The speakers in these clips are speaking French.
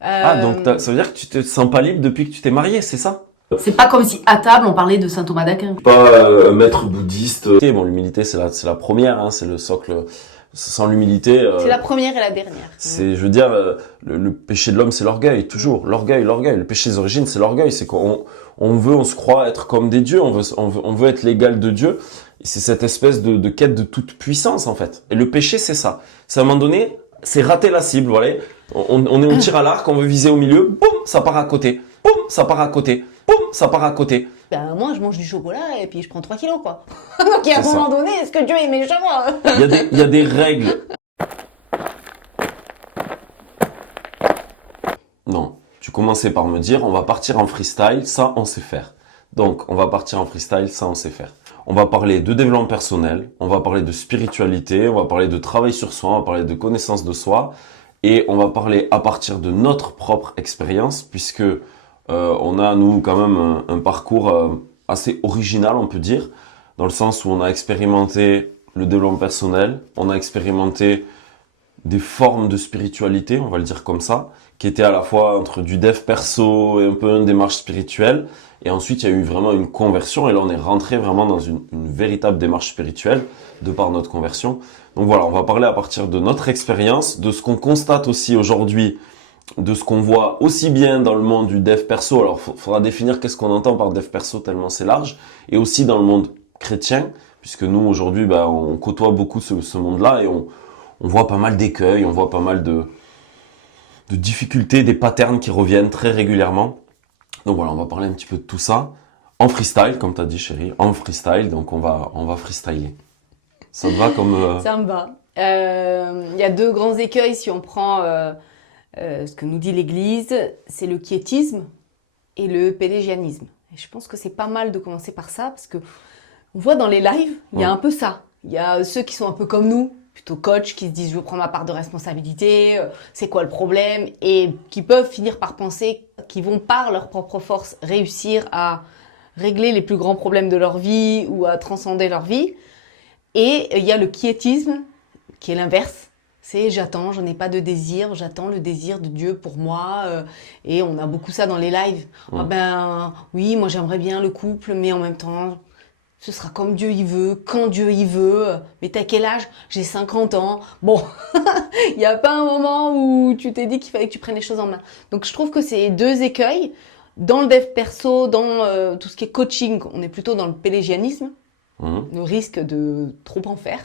Ah, donc Euh, ça veut dire que tu te sens pas libre depuis que tu t'es marié, c'est ça? c'est pas comme si à table on parlait de saint Thomas d'Aquin. Pas un maître bouddhiste. Bon, l'humilité, c'est la première, hein, c'est le socle. Sans l'humilité, C'est la première et la dernière. je veux dire, le péché de l'homme, c'est l'orgueil, toujours. L'orgueil, l'orgueil. Le péché des origines, c'est l'orgueil. C'est on se croit être comme des dieux, on veut être l'égal de Dieu. Et c'est cette espèce de quête de toute puissance, en fait. Et le péché, c'est ça. C'est à un moment donné, c'est rater la cible, voilà. On est au tir à l'arc, on veut viser au milieu, boum, ça part à côté. Boum, ça part à côté. Boum, ça part à côté. Ben, moi, je mange du chocolat et puis je prends 3 kilos, quoi. Donc, il y a un C'est ça. moment donné, est-ce que Dieu est méchant? Il y a des règles. Non, tu commençais par me dire, on va partir en freestyle, ça on sait faire. Donc, on va partir en freestyle, ça on sait faire. On va parler de développement personnel, on va parler de spiritualité, on va parler de travail sur soi, on va parler de connaissance de soi, et on va parler à partir de notre propre expérience, puisque on a, nous, quand même, un parcours assez original, on peut dire, dans le sens où on a expérimenté le développement personnel, on a expérimenté des formes de spiritualité, on va le dire comme ça, qui étaient à la fois entre du dev perso et un peu une démarche spirituelle. Et ensuite, il y a eu vraiment une conversion. Et là, on est rentré vraiment dans une véritable démarche spirituelle de par notre conversion. Donc voilà, on va parler à partir de notre expérience, de ce qu'on constate aussi aujourd'hui, de ce qu'on voit aussi bien dans le monde du dev perso. Alors, faudra définir qu'est-ce qu'on entend par dev perso tellement c'est large. Et aussi dans le monde chrétien, puisque nous, aujourd'hui, on côtoie beaucoup ce monde-là et on voit pas mal d'écueils, on voit pas mal de difficultés, des patterns qui reviennent très régulièrement. Donc voilà, on va parler un petit peu de tout ça en freestyle, comme tu as dit chérie, en freestyle, donc on va freestyler. Ça te va comme... Ça me va. Il y a deux grands écueils si on prend ce que nous dit l'Église, c'est le quiétisme et le pélégianisme. Et je pense que c'est pas mal de commencer par ça, parce que on voit dans les lives, il y a un peu ça. Il y a ceux qui sont un peu comme nous, plutôt coach, qui se disent je veux prendre ma part de responsabilité, c'est quoi le problème, et qui peuvent finir par penser qu'ils vont par leur propre force réussir à régler les plus grands problèmes de leur vie ou à transcender leur vie. Et il y a le quiétisme, qui est l'inverse. C'est j'attends, je n'ai pas de désir, j'attends le désir de Dieu pour moi. Et on a beaucoup ça dans les lives. Ah ben oui, moi j'aimerais bien le couple, mais en même temps, ce sera comme Dieu y veut, quand Dieu y veut. Mais t'as quel âge? J'ai 50 ans. Bon, il n'y a pas un moment où tu t'es dit qu'il fallait que tu prennes les choses en main. Donc je trouve que c'est deux écueils. Dans le dev perso, dans tout ce qui est coaching, on est plutôt dans le pélégianisme, le risque de trop en faire.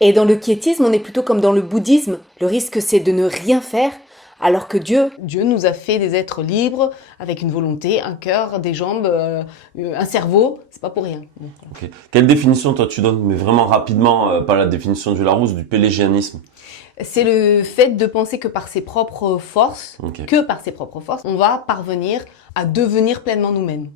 Et dans le quiétisme, on est plutôt comme dans le bouddhisme. Le risque, c'est de ne rien faire, alors que Dieu nous a fait des êtres libres, avec une volonté, un cœur, des jambes, un cerveau. C'est pas pour rien. Ok. Quelle définition toi tu donnes, mais vraiment rapidement, pas la définition du Larousse, du pélégianisme? C'est le fait de penser que par ses propres forces, on va parvenir à devenir pleinement nous-mêmes.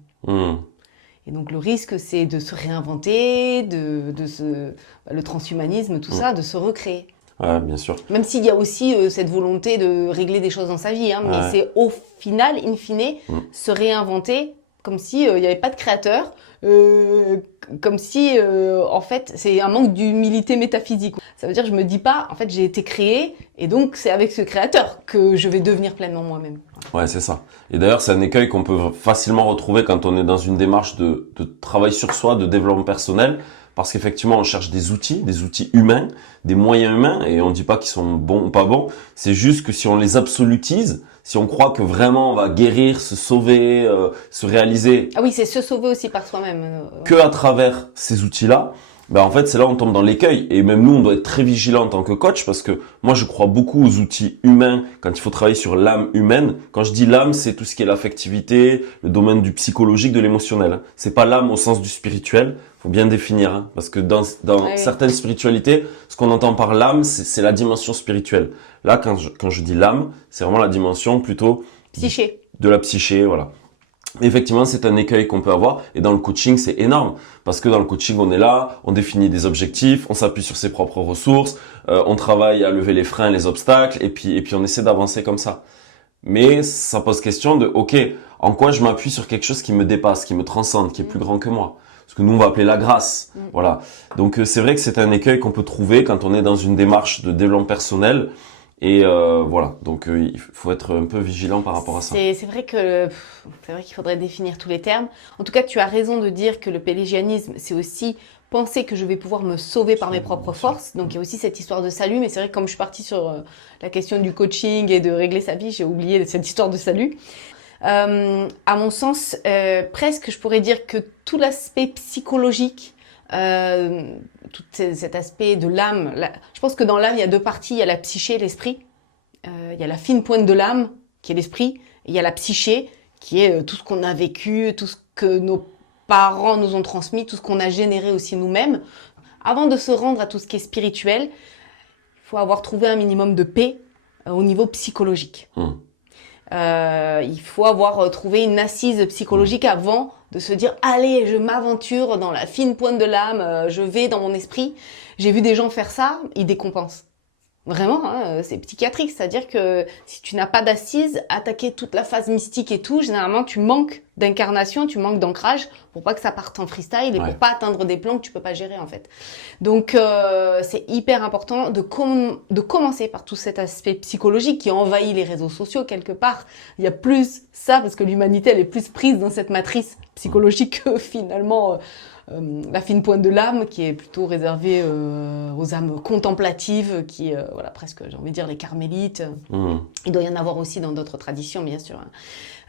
Et donc le risque, c'est de se réinventer, le transhumanisme, tout ça, de se recréer. Ouais, bien sûr. Même s'il y a aussi cette volonté de régler des choses dans sa vie, mais c'est au final, in fine, se réinventer comme si il n'y avait pas de créateur, comme si en fait c'est un manque d'humilité métaphysique. Ça veut dire que je me dis pas, en fait j'ai été créé et donc c'est avec ce créateur que je vais devenir pleinement moi-même. Ouais, c'est ça. Et d'ailleurs, c'est un écueil qu'on peut facilement retrouver quand on est dans une démarche de travail sur soi, de développement personnel, parce qu'effectivement, on cherche des outils humains, des moyens humains, et on dit pas qu'ils sont bons ou pas bons, c'est juste que si on les absolutise, si on croit que vraiment on va guérir, se sauver, se réaliser... Ah oui, c'est se sauver aussi par soi-même. Que à travers ces outils-là, en fait, c'est là où on tombe dans l'écueil. Et même nous, on doit être très vigilant en tant que coach parce que moi, je crois beaucoup aux outils humains quand il faut travailler sur l'âme humaine. Quand je dis l'âme, c'est tout ce qui est l'affectivité, le domaine du psychologique, de l'émotionnel. C'est pas l'âme au sens du spirituel. Faut bien définir, parce que dans certaines spiritualités, ce qu'on entend par l'âme, c'est la dimension spirituelle. Là, quand je dis l'âme, c'est vraiment la dimension plutôt psyché. De la psyché, voilà. Effectivement, c'est un écueil qu'on peut avoir et dans le coaching, c'est énorme parce que dans le coaching, on est là, on définit des objectifs, on s'appuie sur ses propres ressources, on travaille à lever les freins, les obstacles et puis on essaie d'avancer comme ça. Mais ça pose question de OK, en quoi je m'appuie sur quelque chose qui me dépasse, qui me transcende, qui est plus grand que moi. Ce que nous on va appeler la grâce. Voilà. Donc c'est vrai que c'est un écueil qu'on peut trouver quand on est dans une démarche de développement personnel Et voilà, donc il faut être un peu vigilant par rapport à ça. C'est vrai que c'est vrai qu'il faudrait définir tous les termes. En tout cas, tu as raison de dire que le pélégianisme, c'est aussi penser que je vais pouvoir me sauver par mes propres forces. Donc il y a aussi cette histoire de salut, mais c'est vrai que comme je suis partie sur la question du coaching et de régler sa vie, j'ai oublié cette histoire de salut. À mon sens, presque je pourrais dire que tout l'aspect psychologique, tout cet aspect de l'âme, je pense que dans l'âme il y a deux parties, il y a la psyché et l'esprit. Il y a la fine pointe de l'âme qui est l'esprit, et il y a la psyché qui est tout ce qu'on a vécu, tout ce que nos parents nous ont transmis, tout ce qu'on a généré aussi nous-mêmes. Avant de se rendre à tout ce qui est spirituel, il faut avoir trouvé un minimum de paix au niveau psychologique. Il faut avoir trouvé une assise psychologique avant de se dire allez, je m'aventure dans la fine pointe de l'âme, je vais dans mon esprit. J'ai vu des gens faire ça, ils décompensent. Vraiment, hein, c'est psychiatrique, c'est-à-dire que si tu n'as pas d'assise, attaquer toute la phase mystique et tout, généralement tu manques d'incarnation, tu manques d'ancrage pour pas que ça parte en freestyle et pour pas atteindre des plans que tu peux pas gérer en fait. Donc c'est hyper important de commencer par tout cet aspect psychologique qui envahit les réseaux sociaux quelque part. Il y a plus ça parce que l'humanité elle est plus prise dans cette matrice psychologique que finalement la fine pointe de l'âme qui est plutôt réservée aux âmes contemplatives qui voilà presque j'ai envie de dire les carmélites. Il doit y en avoir aussi dans d'autres traditions bien sûr.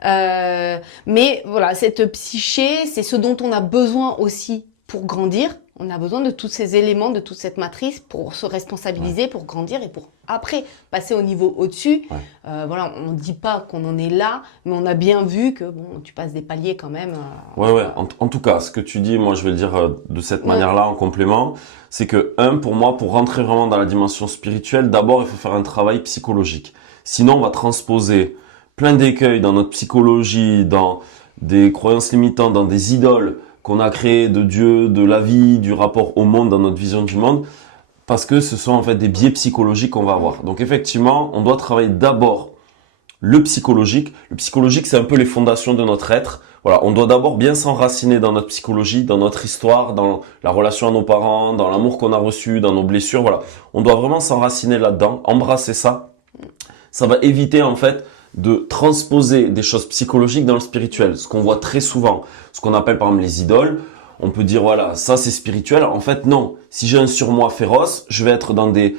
Mais voilà, cette psyché, c'est ce dont on a besoin aussi pour grandir. On a besoin de tous ces éléments, de toute cette matrice pour se responsabiliser, pour grandir et pour après passer au niveau au-dessus. Voilà, on ne dit pas qu'on en est là, mais on a bien vu que bon, tu passes des paliers quand même. Ouais. En tout cas, ce que tu dis, moi je vais le dire de cette manière-là en complément, c'est que pour moi, pour rentrer vraiment dans la dimension spirituelle, d'abord il faut faire un travail psychologique. Sinon, on va transposer plein d'écueils dans notre psychologie, dans des croyances limitantes, dans des idoles qu'on a créées de Dieu, de la vie, du rapport au monde, dans notre vision du monde, parce que ce sont en fait des biais psychologiques qu'on va avoir. Donc effectivement, on doit travailler d'abord le psychologique. Le psychologique, c'est un peu les fondations de notre être. Voilà, on doit d'abord bien s'enraciner dans notre psychologie, dans notre histoire, dans la relation à nos parents, dans l'amour qu'on a reçu, dans nos blessures. Voilà, on doit vraiment s'enraciner là-dedans, embrasser ça. Ça va éviter en fait de transposer des choses psychologiques dans le spirituel. Ce qu'on voit très souvent, ce qu'on appelle par exemple les idoles. On peut dire voilà, ça c'est spirituel. En fait non. Si j'ai un surmoi féroce, je vais être dans des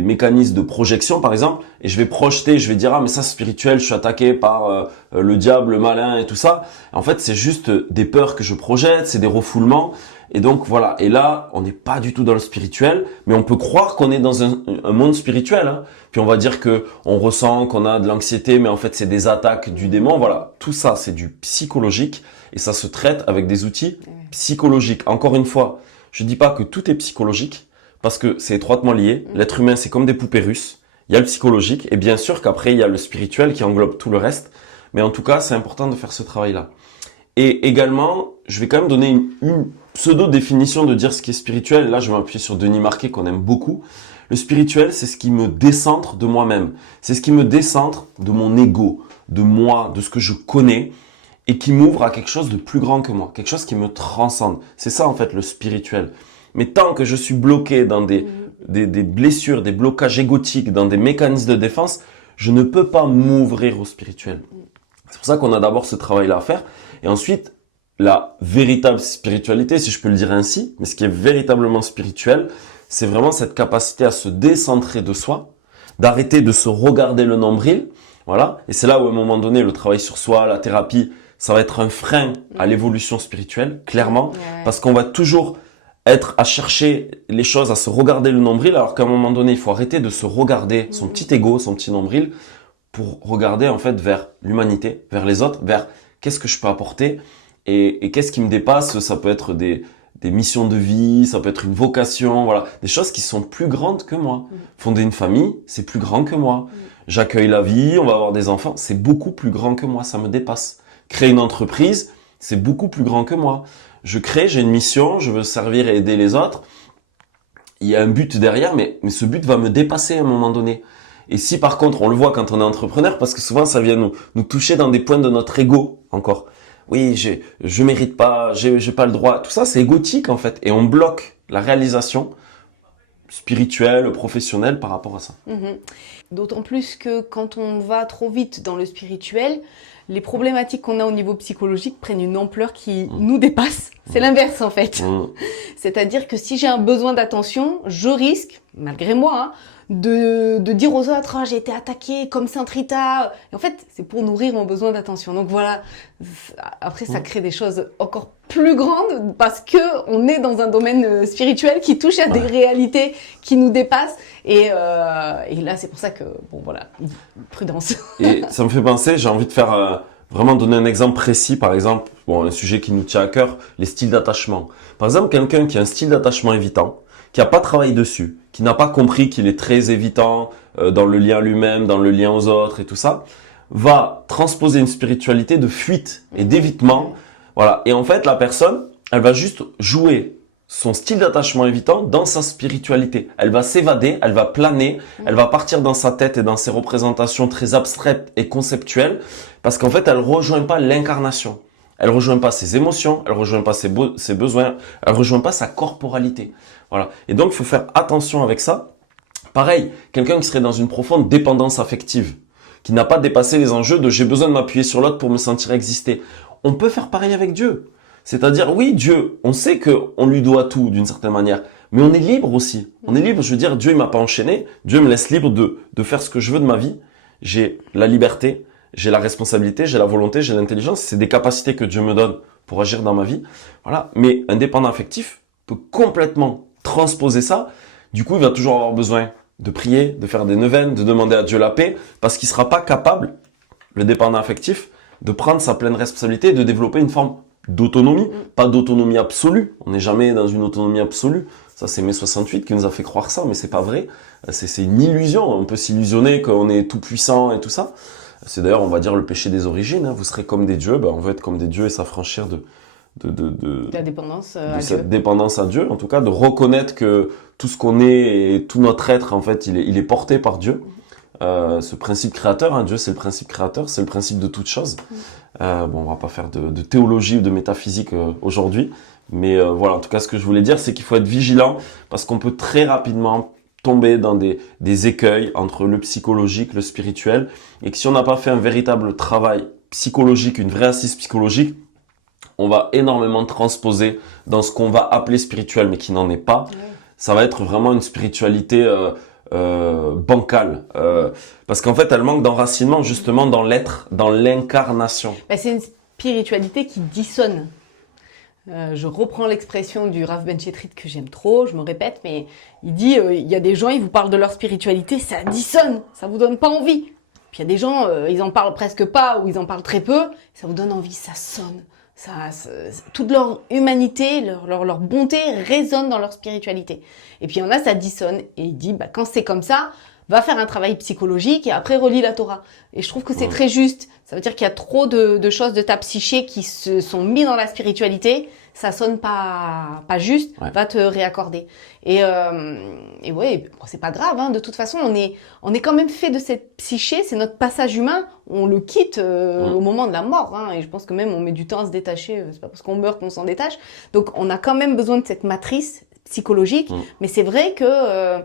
mécanismes de projection par exemple, et je vais projeter, je vais dire ah mais ça c'est spirituel, je suis attaqué par le diable, le malin et tout ça. En fait c'est juste des peurs que je projette, c'est des refoulements. Et donc voilà, et là on n'est pas du tout dans le spirituel, mais on peut croire qu'on est dans un monde spirituel. Hein. Puis on va dire que on ressent qu'on a de l'anxiété, mais en fait c'est des attaques du démon. Voilà, tout ça c'est du psychologique et ça se traite avec des outils psychologiques. Encore une fois, je dis pas que tout est psychologique parce que c'est étroitement lié. L'être humain c'est comme des poupées russes. Il y a le psychologique et bien sûr qu'après il y a le spirituel qui englobe tout le reste. Mais en tout cas c'est important de faire ce travail-là. Et également, je vais quand même donner une pseudo-définition de dire ce qui est spirituel. Là, je vais m'appuyer sur Denis Marquet, qu'on aime beaucoup. Le spirituel, c'est ce qui me décentre de moi-même. C'est ce qui me décentre de mon ego, de moi, de ce que je connais, et qui m'ouvre à quelque chose de plus grand que moi, quelque chose qui me transcende. C'est ça, en fait, le spirituel. Mais tant que je suis bloqué dans des blessures, des blocages égotiques, dans des mécanismes de défense, je ne peux pas m'ouvrir au spirituel. C'est pour ça qu'on a d'abord ce travail-là à faire. Et ensuite, la véritable spiritualité, si je peux le dire ainsi, mais ce qui est véritablement spirituel, c'est vraiment cette capacité à se décentrer de soi, d'arrêter de se regarder le nombril. Voilà. Et c'est là où, à un moment donné, le travail sur soi, la thérapie, ça va être un frein à l'évolution spirituelle, clairement, parce qu'on va toujours être à chercher les choses, à se regarder le nombril, alors qu'à un moment donné, il faut arrêter de se regarder son petit ego, son petit nombril, pour regarder en fait vers l'humanité, vers les autres, vers qu'est-ce que je peux apporter et qu'est-ce qui me dépasse. Ça peut être des missions de vie, ça peut être une vocation, voilà, des choses qui sont plus grandes que moi. Fonder une famille, c'est plus grand que moi. J'accueille la vie, on va avoir des enfants, c'est beaucoup plus grand que moi, ça me dépasse. Créer une entreprise, c'est beaucoup plus grand que moi. Je crée, j'ai une mission, je veux servir et aider les autres. Il y a un but derrière, mais ce but va me dépasser à un moment donné. Et si par contre, on le voit quand on est entrepreneur, parce que souvent ça vient nous toucher dans des points de notre ego encore. Oui, je mérite pas, j'ai pas le droit. Tout ça, c'est égotique en fait. Et on bloque la réalisation spirituel, professionnel par rapport à ça. D'autant plus que quand on va trop vite dans le spirituel, les problématiques qu'on a au niveau psychologique prennent une ampleur qui nous dépasse. C'est l'inverse en fait. C'est-à-dire que si j'ai un besoin d'attention, je risque, malgré moi, hein, de dire aux autres, j'ai été attaqué comme Sainte Rita. Et en fait, c'est pour nourrir mon besoin d'attention. Donc voilà, après ça crée des choses encore plus grandes parce que on est dans un domaine spirituel qui touche à des réalités qui nous dépassent. Et là, c'est pour ça que, bon voilà, prudence. Et ça me fait penser, j'ai envie de faire vraiment donner un exemple précis, par exemple, bon, un sujet qui nous tient à cœur, les styles d'attachement. Par exemple, quelqu'un qui a un style d'attachement évitant, qui n'a pas travaillé dessus, qui n'a pas compris qu'il est très évitant dans le lien à lui-même, dans le lien aux autres et tout ça, va transposer une spiritualité de fuite et d'évitement. Voilà. Et en fait, la personne, elle va juste jouer son style d'attachement évitant dans sa spiritualité. Elle va s'évader, elle va planer, elle va partir dans sa tête et dans ses représentations très abstraites et conceptuelles parce qu'en fait, elle rejoint pas l'incarnation. Elle rejoint pas ses émotions, elle rejoint pas ses besoins, elle rejoint pas sa corporalité. Voilà. Et donc, il faut faire attention avec ça. Pareil, quelqu'un qui serait dans une profonde dépendance affective, qui n'a pas dépassé les enjeux de j'ai besoin de m'appuyer sur l'autre pour me sentir exister. On peut faire pareil avec Dieu. C'est-à-dire, oui, Dieu, on sait qu'on lui doit tout d'une certaine manière, mais on est libre aussi. On est libre, je veux dire, Dieu il m'a pas enchaîné, Dieu me laisse libre de faire ce que je veux de ma vie. J'ai la liberté, j'ai la responsabilité, j'ai la volonté, j'ai l'intelligence, c'est des capacités que Dieu me donne pour agir dans ma vie. Voilà. Mais un dépendant affectif peut complètement transposer ça. Du coup, il va toujours avoir besoin de prier, de faire des neuvaines, de demander à Dieu la paix, parce qu'il sera pas capable, le dépendant affectif, de prendre sa pleine responsabilité et de développer une forme d'autonomie, pas d'autonomie absolue. On n'est jamais dans une autonomie absolue. Ça, c'est mai 68 qui nous a fait croire ça, mais c'est pas vrai. C'est une illusion. On peut s'illusionner qu'on est tout puissant et tout ça. C'est d'ailleurs, on va dire, le péché des origines. Vous serez comme des dieux. On veut être comme des dieux et s'affranchir de la dépendance à cette dépendance à Dieu. En tout cas, de reconnaître que tout ce qu'on est et tout notre être, en fait, il est porté par Dieu. Ce principe créateur, hein, Dieu c'est le principe créateur, c'est le principe de toute chose. On va pas faire de théologie ou de métaphysique aujourd'hui, mais voilà, en tout cas ce que je voulais dire c'est qu'il faut être vigilant parce qu'on peut très rapidement tomber dans des écueils entre le psychologique, le spirituel, et que si on n'a pas fait un véritable travail psychologique, une vraie assise psychologique, on va énormément transposer dans ce qu'on va appeler spirituel mais qui n'en est pas. Ça va être vraiment une spiritualité bancale, parce qu'en fait elle manque d'enracinement justement dans l'être, dans l'incarnation. C'est une spiritualité qui dissonne. Je reprends l'expression du Rav Ben Chetrit que j'aime trop, je me répète, mais il dit il y a des gens, ils vous parlent de leur spiritualité, ça dissonne, ça vous donne pas envie. Puis il y a des gens, ils en parlent presque pas ou ils en parlent très peu, ça vous donne envie, ça sonne. Toute leur humanité, leur bonté résonne dans leur spiritualité. Et puis il y en a, ça dissonne. Et il dit, quand c'est comme ça, va faire un travail psychologique et après relis la Torah. Et je trouve que c'est très juste. Ça veut dire qu'il y a trop de choses de ta psyché qui se sont mis dans la spiritualité. Ça sonne pas juste, va te réaccorder. Et ouais, c'est pas grave, hein. De toute façon, on est quand même fait de cette psyché, c'est notre passage humain, on le quitte au moment de la mort, hein. Et je pense que même on met du temps à se détacher, c'est pas parce qu'on meurt qu'on s'en détache. Donc on a quand même besoin de cette matrice psychologique, mais c'est vrai que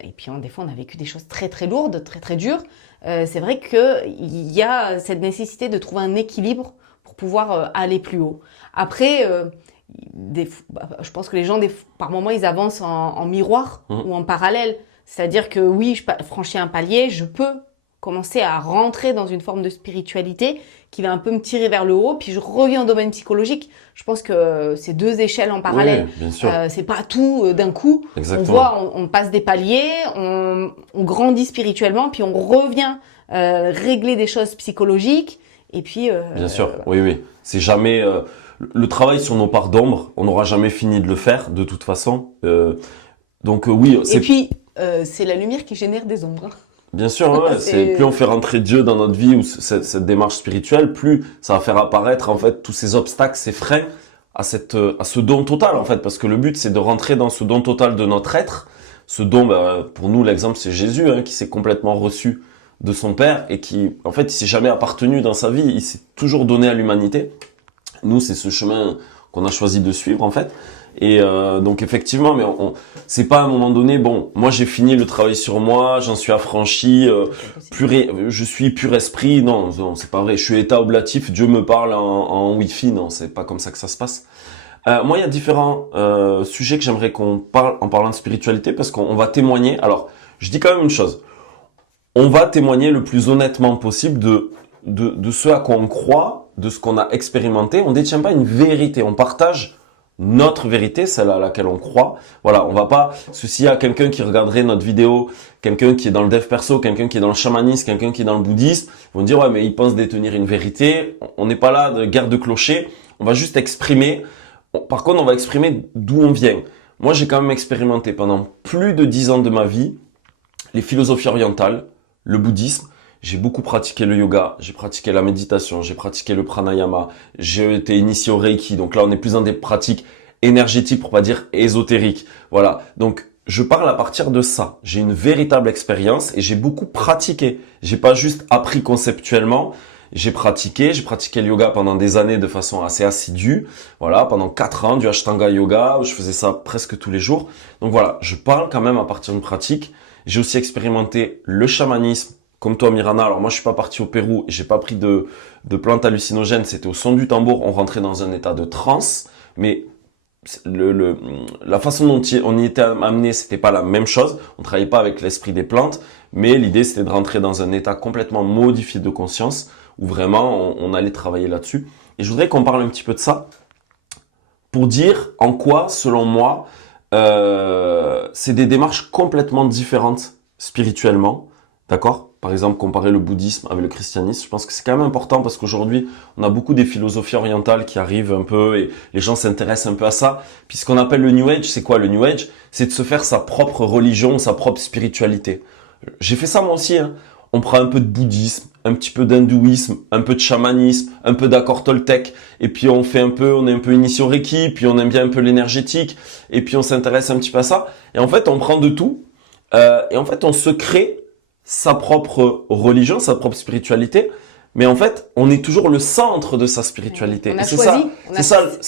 et puis des fois on a vécu des choses très très lourdes, très très dures. C'est vrai que il y a cette nécessité de trouver un équilibre pour pouvoir aller plus haut. Après, je pense que les gens, par moments, ils avancent en miroir ou en parallèle. C'est-à-dire que oui, je franchis un palier, je peux commencer à rentrer dans une forme de spiritualité qui va un peu me tirer vers le haut, puis je reviens au domaine psychologique. Je pense que c'est deux échelles en parallèle. Oui, bien sûr. C'est pas tout d'un coup. Exactement. On passe des paliers, on grandit spirituellement, puis on revient régler des choses psychologiques. Et puis, bien sûr, oui. C'est jamais le travail sur nos parts d'ombre, on n'aura jamais fini de le faire de toute façon. Donc oui. Et puis c'est la lumière qui génère des ombres. Bien sûr, plus on fait rentrer Dieu dans notre vie ou cette démarche spirituelle, plus ça va faire apparaître en fait tous ces obstacles, ces freins à ce don total en fait, parce que le but c'est de rentrer dans ce don total de notre être. Ce don, pour nous l'exemple c'est Jésus qui s'est complètement reçu de son père et qui, en fait, il s'est jamais appartenu dans sa vie, il s'est toujours donné à l'humanité. Nous, c'est ce chemin qu'on a choisi de suivre en fait. Et donc effectivement, mais c'est pas à un moment donné, bon, moi j'ai fini le travail sur moi, j'en suis affranchi, je suis pur esprit, non, c'est pas vrai, je suis état oblatif, Dieu me parle en Wi-Fi, non, c'est pas comme ça que ça se passe. Moi il y a différents sujets que j'aimerais qu'on parle en parlant de spiritualité, parce qu'on va témoigner, alors je dis quand même une chose, on va témoigner le plus honnêtement possible de ce à quoi on croit, de ce qu'on a expérimenté, on détient pas une vérité, on partage notre vérité, celle à laquelle on croit. Voilà, on va pas, s'il y a quelqu'un qui regarderait notre vidéo, quelqu'un qui est dans le dev perso, quelqu'un qui est dans le chamanisme, quelqu'un qui est dans le bouddhisme, ils vont dire ouais mais ils pensent détenir une vérité. On n'est pas là de guerre de clochers, on va juste exprimer. Par contre, on va exprimer d'où on vient. Moi, j'ai quand même expérimenté pendant plus de 10 ans de ma vie les philosophies orientales, le bouddhisme. J'ai beaucoup pratiqué le yoga, j'ai pratiqué la méditation, j'ai pratiqué le pranayama, j'ai été initié au Reiki. Donc là, on est plus dans des pratiques énergétiques pour pas dire ésotériques. Voilà. Donc, je parle à partir de ça. J'ai une véritable expérience et j'ai beaucoup pratiqué. J'ai pas juste appris conceptuellement. J'ai pratiqué le yoga pendant des années de façon assez assidue. Voilà, pendant 4 ans, du Ashtanga yoga, je faisais ça presque tous les jours. Donc voilà, je parle quand même à partir d'une pratique. J'ai aussi expérimenté le chamanisme, comme toi Mirana. Alors moi je suis pas parti au Pérou, j'ai pas pris de plantes hallucinogènes, c'était au son du tambour, on rentrait dans un état de transe, mais la façon dont on y était amené, c'était pas la même chose. On travaillait pas avec l'esprit des plantes, mais l'idée c'était de rentrer dans un état complètement modifié de conscience, où vraiment on allait travailler là-dessus. Et je voudrais qu'on parle un petit peu de ça, pour dire en quoi, selon moi, c'est des démarches complètement différentes spirituellement, d'accord ? Par exemple, comparer le bouddhisme avec le christianisme, je pense que c'est quand même important parce qu'aujourd'hui, on a beaucoup des philosophies orientales qui arrivent un peu et les gens s'intéressent un peu à ça. Puis ce qu'on appelle le New Age, c'est quoi le New Age ? C'est de se faire sa propre religion, sa propre spiritualité. J'ai fait ça moi aussi, hein. On prend un peu de bouddhisme, un petit peu d'hindouisme, un peu de chamanisme, un peu d'accord toltèque, et puis on est un peu initié au Reiki, puis on aime bien un peu l'énergétique, et puis on s'intéresse un petit peu à ça. Et en fait, on prend de tout, et en fait, on se crée sa propre religion, sa propre spiritualité, mais en fait, on est toujours le centre de sa spiritualité. On a c'est choisi. C'est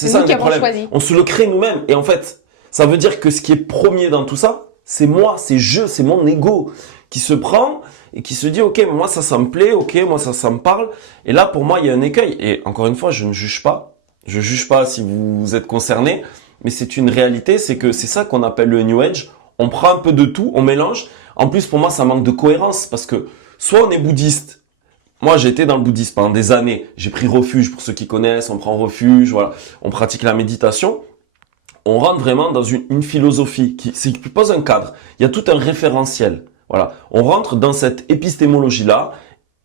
ça un des problèmes. Choisi. On se le crée nous-mêmes, et en fait, ça veut dire que ce qui est premier dans tout ça, c'est moi, c'est mon ego qui se prend et qui se dit ok moi ça me plaît, ok moi ça me parle, et là pour moi il y a un écueil, et encore une fois je juge pas si vous êtes concerné, mais c'est une réalité, c'est que c'est ça qu'on appelle le New Age. On prend un peu de tout, on mélange. En plus pour moi ça manque de cohérence, parce que soit on est bouddhiste, moi j'ai été dans le bouddhisme pendant des années, j'ai pris refuge, pour ceux qui connaissent, on prend refuge, voilà, on pratique la méditation. On rentre vraiment dans une philosophie qui pose un cadre, il y a tout un référentiel. Voilà, on rentre dans cette épistémologie-là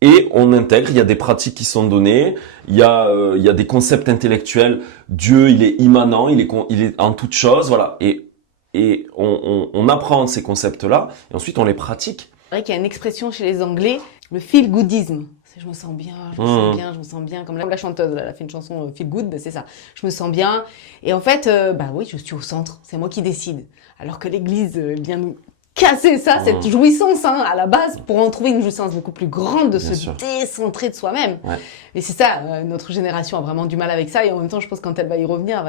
et on intègre, il y a des pratiques qui sont données, il y a des concepts intellectuels. Dieu, il est immanent, il est en toute chose, voilà. Et on apprend ces concepts-là et ensuite on les pratique. C'est vrai qu'il y a une expression chez les Anglais, le feel-goodisme. Je me sens bien, je me sens bien, comme la chanteuse, là, elle a fait une chanson Feel Good, ben c'est ça. Je me sens bien. Et en fait, oui, je suis au centre, c'est moi qui décide. Alors que l'Église vient nous casser ça, cette jouissance, hein, à la base, pour en trouver une jouissance beaucoup plus grande, de se décentrer de soi-même. Ouais. Et c'est ça, notre génération a vraiment du mal avec ça, et en même temps, je pense que quand elle va y revenir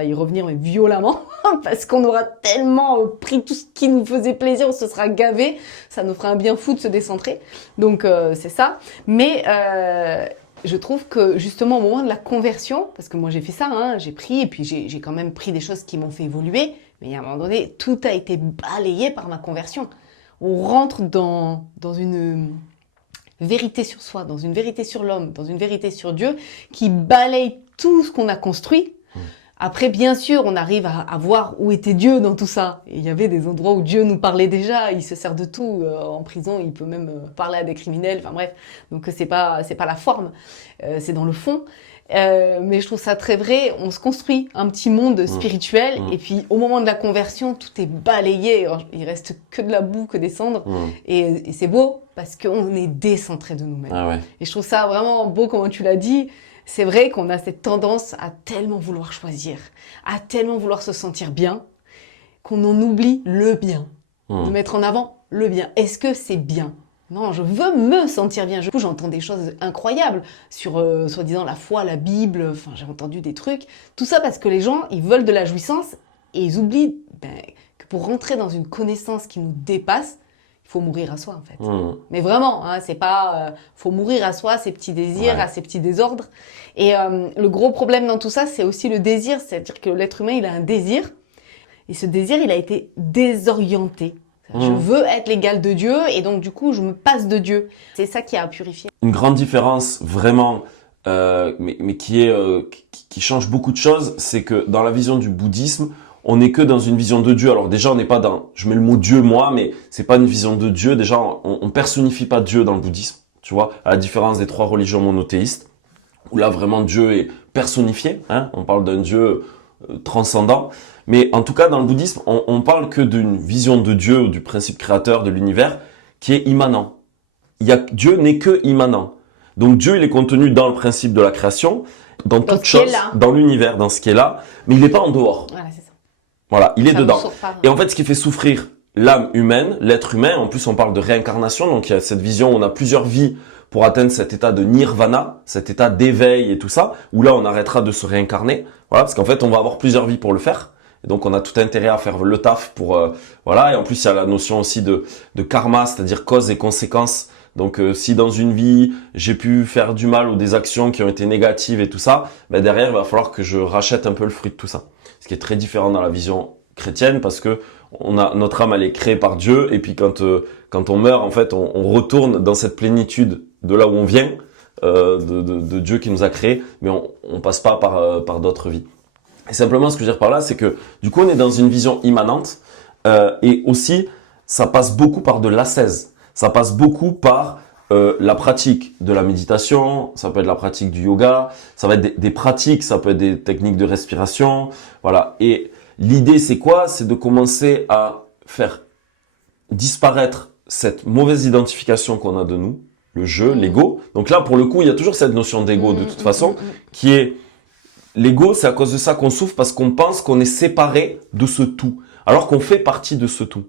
mais violemment, parce qu'on aura tellement pris tout ce qui nous faisait plaisir, on se sera gavé, ça nous fera un bien fou de se décentrer. Donc, c'est ça. Mais je trouve que, justement, au moment de la conversion, parce que moi j'ai fait ça, hein, j'ai pris, et puis j'ai quand même pris des choses qui m'ont fait évoluer, mais à un moment donné, tout a été balayé par ma conversion. On rentre dans une vérité sur soi, dans une vérité sur l'homme, dans une vérité sur Dieu, qui balaye tout ce qu'on a construit. Après, bien sûr, on arrive à voir où était Dieu dans tout ça. Et il y avait des endroits où Dieu nous parlait déjà. Il se sert de tout. En prison, il peut même parler à des criminels. Enfin bref, donc c'est pas la forme, c'est dans le fond. Mais je trouve ça très vrai. On se construit un petit monde spirituel, et puis au moment de la conversion, tout est balayé. Alors, il reste que de la boue, que des cendres, et c'est beau parce qu'on est décentré de nous-mêmes. Ah ouais. Et je trouve ça vraiment beau, comment tu l'as dit. C'est vrai qu'on a cette tendance à tellement vouloir choisir, à tellement vouloir se sentir bien, qu'on en oublie le bien, de mettre en avant le bien. Est-ce que c'est bien Non, je veux me sentir bien. Du coup, j'entends des choses incroyables sur, soi-disant, la foi, la Bible. Enfin, j'ai entendu des trucs. Tout ça parce que les gens, ils veulent de la jouissance et ils oublient que pour rentrer dans une connaissance qui nous dépasse, il faut mourir à soi, en fait. Mais vraiment, hein, c'est pas... faut mourir à soi, à ses petits désirs, à ses petits désordres. Et le gros problème dans tout ça, c'est aussi le désir. C'est-à-dire que l'être humain, il a un désir. Et ce désir, il a été désorienté. Je veux être l'égal de Dieu et donc du coup, je me passe de Dieu. C'est ça qui a purifié. Une grande différence vraiment, mais qui change beaucoup de choses, c'est que dans la vision du bouddhisme, on n'est que dans une vision de Dieu. Alors déjà, on n'est pas dans, je mets le mot Dieu moi, mais c'est pas une vision de Dieu. Déjà, on personnifie pas Dieu dans le bouddhisme, tu vois, à la différence des 3 religions monothéistes, où là vraiment Dieu est personnifié. Hein, on parle d'un Dieu transcendant. Mais en tout cas, dans le bouddhisme, on parle que d'une vision de Dieu ou du principe créateur de l'univers qui est immanent. Dieu n'est que immanent. Donc Dieu, il est contenu dans le principe de la création, dans toute chose, dans l'univers, dans ce qui est là, mais il n'est pas en dehors. Voilà, c'est ça. Voilà, il est dedans. Et en fait, ce qui fait souffrir l'âme humaine, l'être humain, en plus on parle de réincarnation, donc il y a cette vision, on a plusieurs vies pour atteindre cet état de nirvana, cet état d'éveil et tout ça, où là on arrêtera de se réincarner, voilà, parce qu'en fait on va avoir plusieurs vies pour le faire. Et donc on a tout intérêt à faire le taf pour voilà. Et en plus il y a la notion aussi de karma, c'est-à-dire cause et conséquence. Donc si dans une vie j'ai pu faire du mal ou des actions qui ont été négatives et tout ça, ben derrière il va falloir que je rachète un peu le fruit de tout ça. Ce qui est très différent dans la vision chrétienne parce que notre âme elle est créée par Dieu et puis quand on meurt en fait on retourne dans cette plénitude de là où on vient de Dieu qui nous a créés, mais on passe pas par d'autres vies. Et simplement, ce que je veux dire par là, c'est que du coup, on est dans une vision immanente et aussi, ça passe beaucoup par de l'ascèse. Ça passe beaucoup par la pratique de la méditation, ça peut être la pratique du yoga, ça va être des pratiques, ça peut être des techniques de respiration, voilà. Et l'idée, c'est quoi? C'est de commencer à faire disparaître cette mauvaise identification qu'on a de nous, le jeu, l'ego. Donc là, pour le coup, il y a toujours cette notion d'ego de toute façon, qui est l'ego, c'est à cause de ça qu'on souffre parce qu'on pense qu'on est séparé de ce tout, alors qu'on fait partie de ce tout.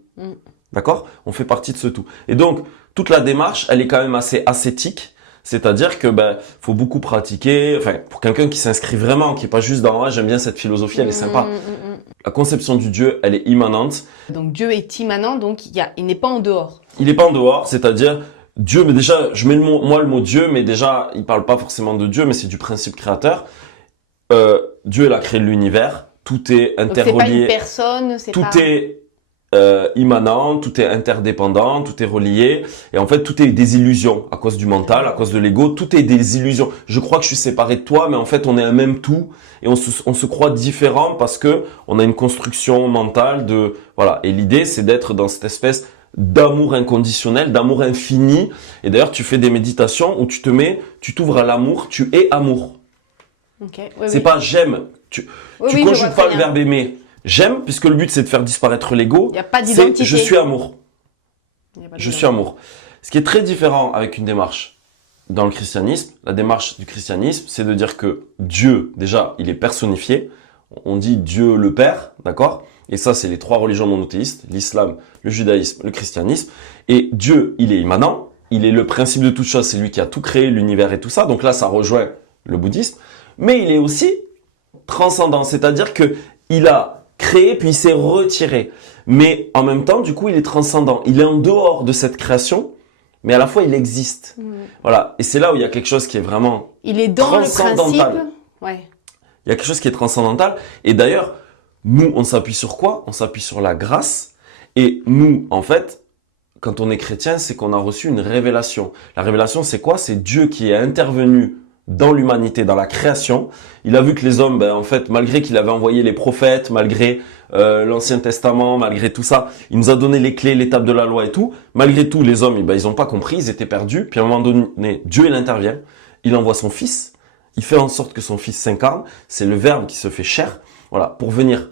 D'accord? On fait partie de ce tout. Et donc, toute la démarche, elle est quand même assez ascétique, c'est-à-dire que faut beaucoup pratiquer. Enfin, pour quelqu'un qui s'inscrit vraiment, qui est pas juste dans j'aime bien cette philosophie, elle est sympa. La conception du Dieu, elle est immanente. Donc Dieu est immanent, donc il n'est pas en dehors. Il n'est pas en dehors, c'est-à-dire Dieu, mais déjà, je mets le mot Dieu, mais déjà, il parle pas forcément de Dieu, mais c'est du principe créateur. Dieu, il a créé l'univers, tout est interrelié. Donc c'est pas une personne, tout est immanent, tout est interdépendant, tout est relié. Et en fait, tout est des illusions à cause du mental, à cause de l'ego. Tout est des illusions. Je crois que je suis séparé de toi, mais en fait, on est un même tout. Et on se croit différent parce que on a une construction mentale de, voilà. Et l'idée, c'est d'être dans cette espèce d'amour inconditionnel, d'amour infini. Et d'ailleurs, tu fais des méditations où tu t'ouvres à l'amour, tu es amour. Okay. C'est pas j'aime. Tu conjugues pas le verbe aimer. J'aime, puisque le but c'est de faire disparaître l'ego. Il n'y a pas d'identité. Je suis amour. Je suis amour. Ce qui est très différent avec une démarche dans le christianisme, la démarche du christianisme, c'est de dire que Dieu, déjà, il est personnifié. On dit Dieu le Père, d'accord? Et ça, c'est les 3 religions monothéistes, l'islam, le judaïsme, le christianisme. Et Dieu, il est immanent. Il est le principe de toute chose. C'est lui qui a tout créé, l'univers et tout ça. Donc là, ça rejoint le bouddhisme. Mais il est aussi transcendant, c'est-à-dire que il a créé puis il s'est retiré. Mais en même temps, du coup, il est transcendant. Il est en dehors de cette création, mais à la fois il existe. Voilà. Et c'est là où il y a quelque chose qui est vraiment il est dans transcendantal. Le principe. Ouais. Il y a quelque chose qui est transcendantal. Et d'ailleurs, nous, on s'appuie sur quoi? On s'appuie sur la grâce. Et nous, en fait, quand on est chrétien, c'est qu'on a reçu une révélation. La révélation, c'est quoi? C'est Dieu qui est intervenu dans l'humanité, dans la création. Il a vu que les hommes, en fait, malgré qu'il avait envoyé les prophètes, malgré l'Ancien Testament, malgré tout ça, il nous a donné les clés, l'étape de la loi et tout. Malgré tout, les hommes, ils n'ont pas compris, ils étaient perdus. Puis à un moment donné, Dieu, il intervient. Il envoie son Fils. Il fait en sorte que son Fils s'incarne. C'est le Verbe qui se fait chair. Voilà, pour venir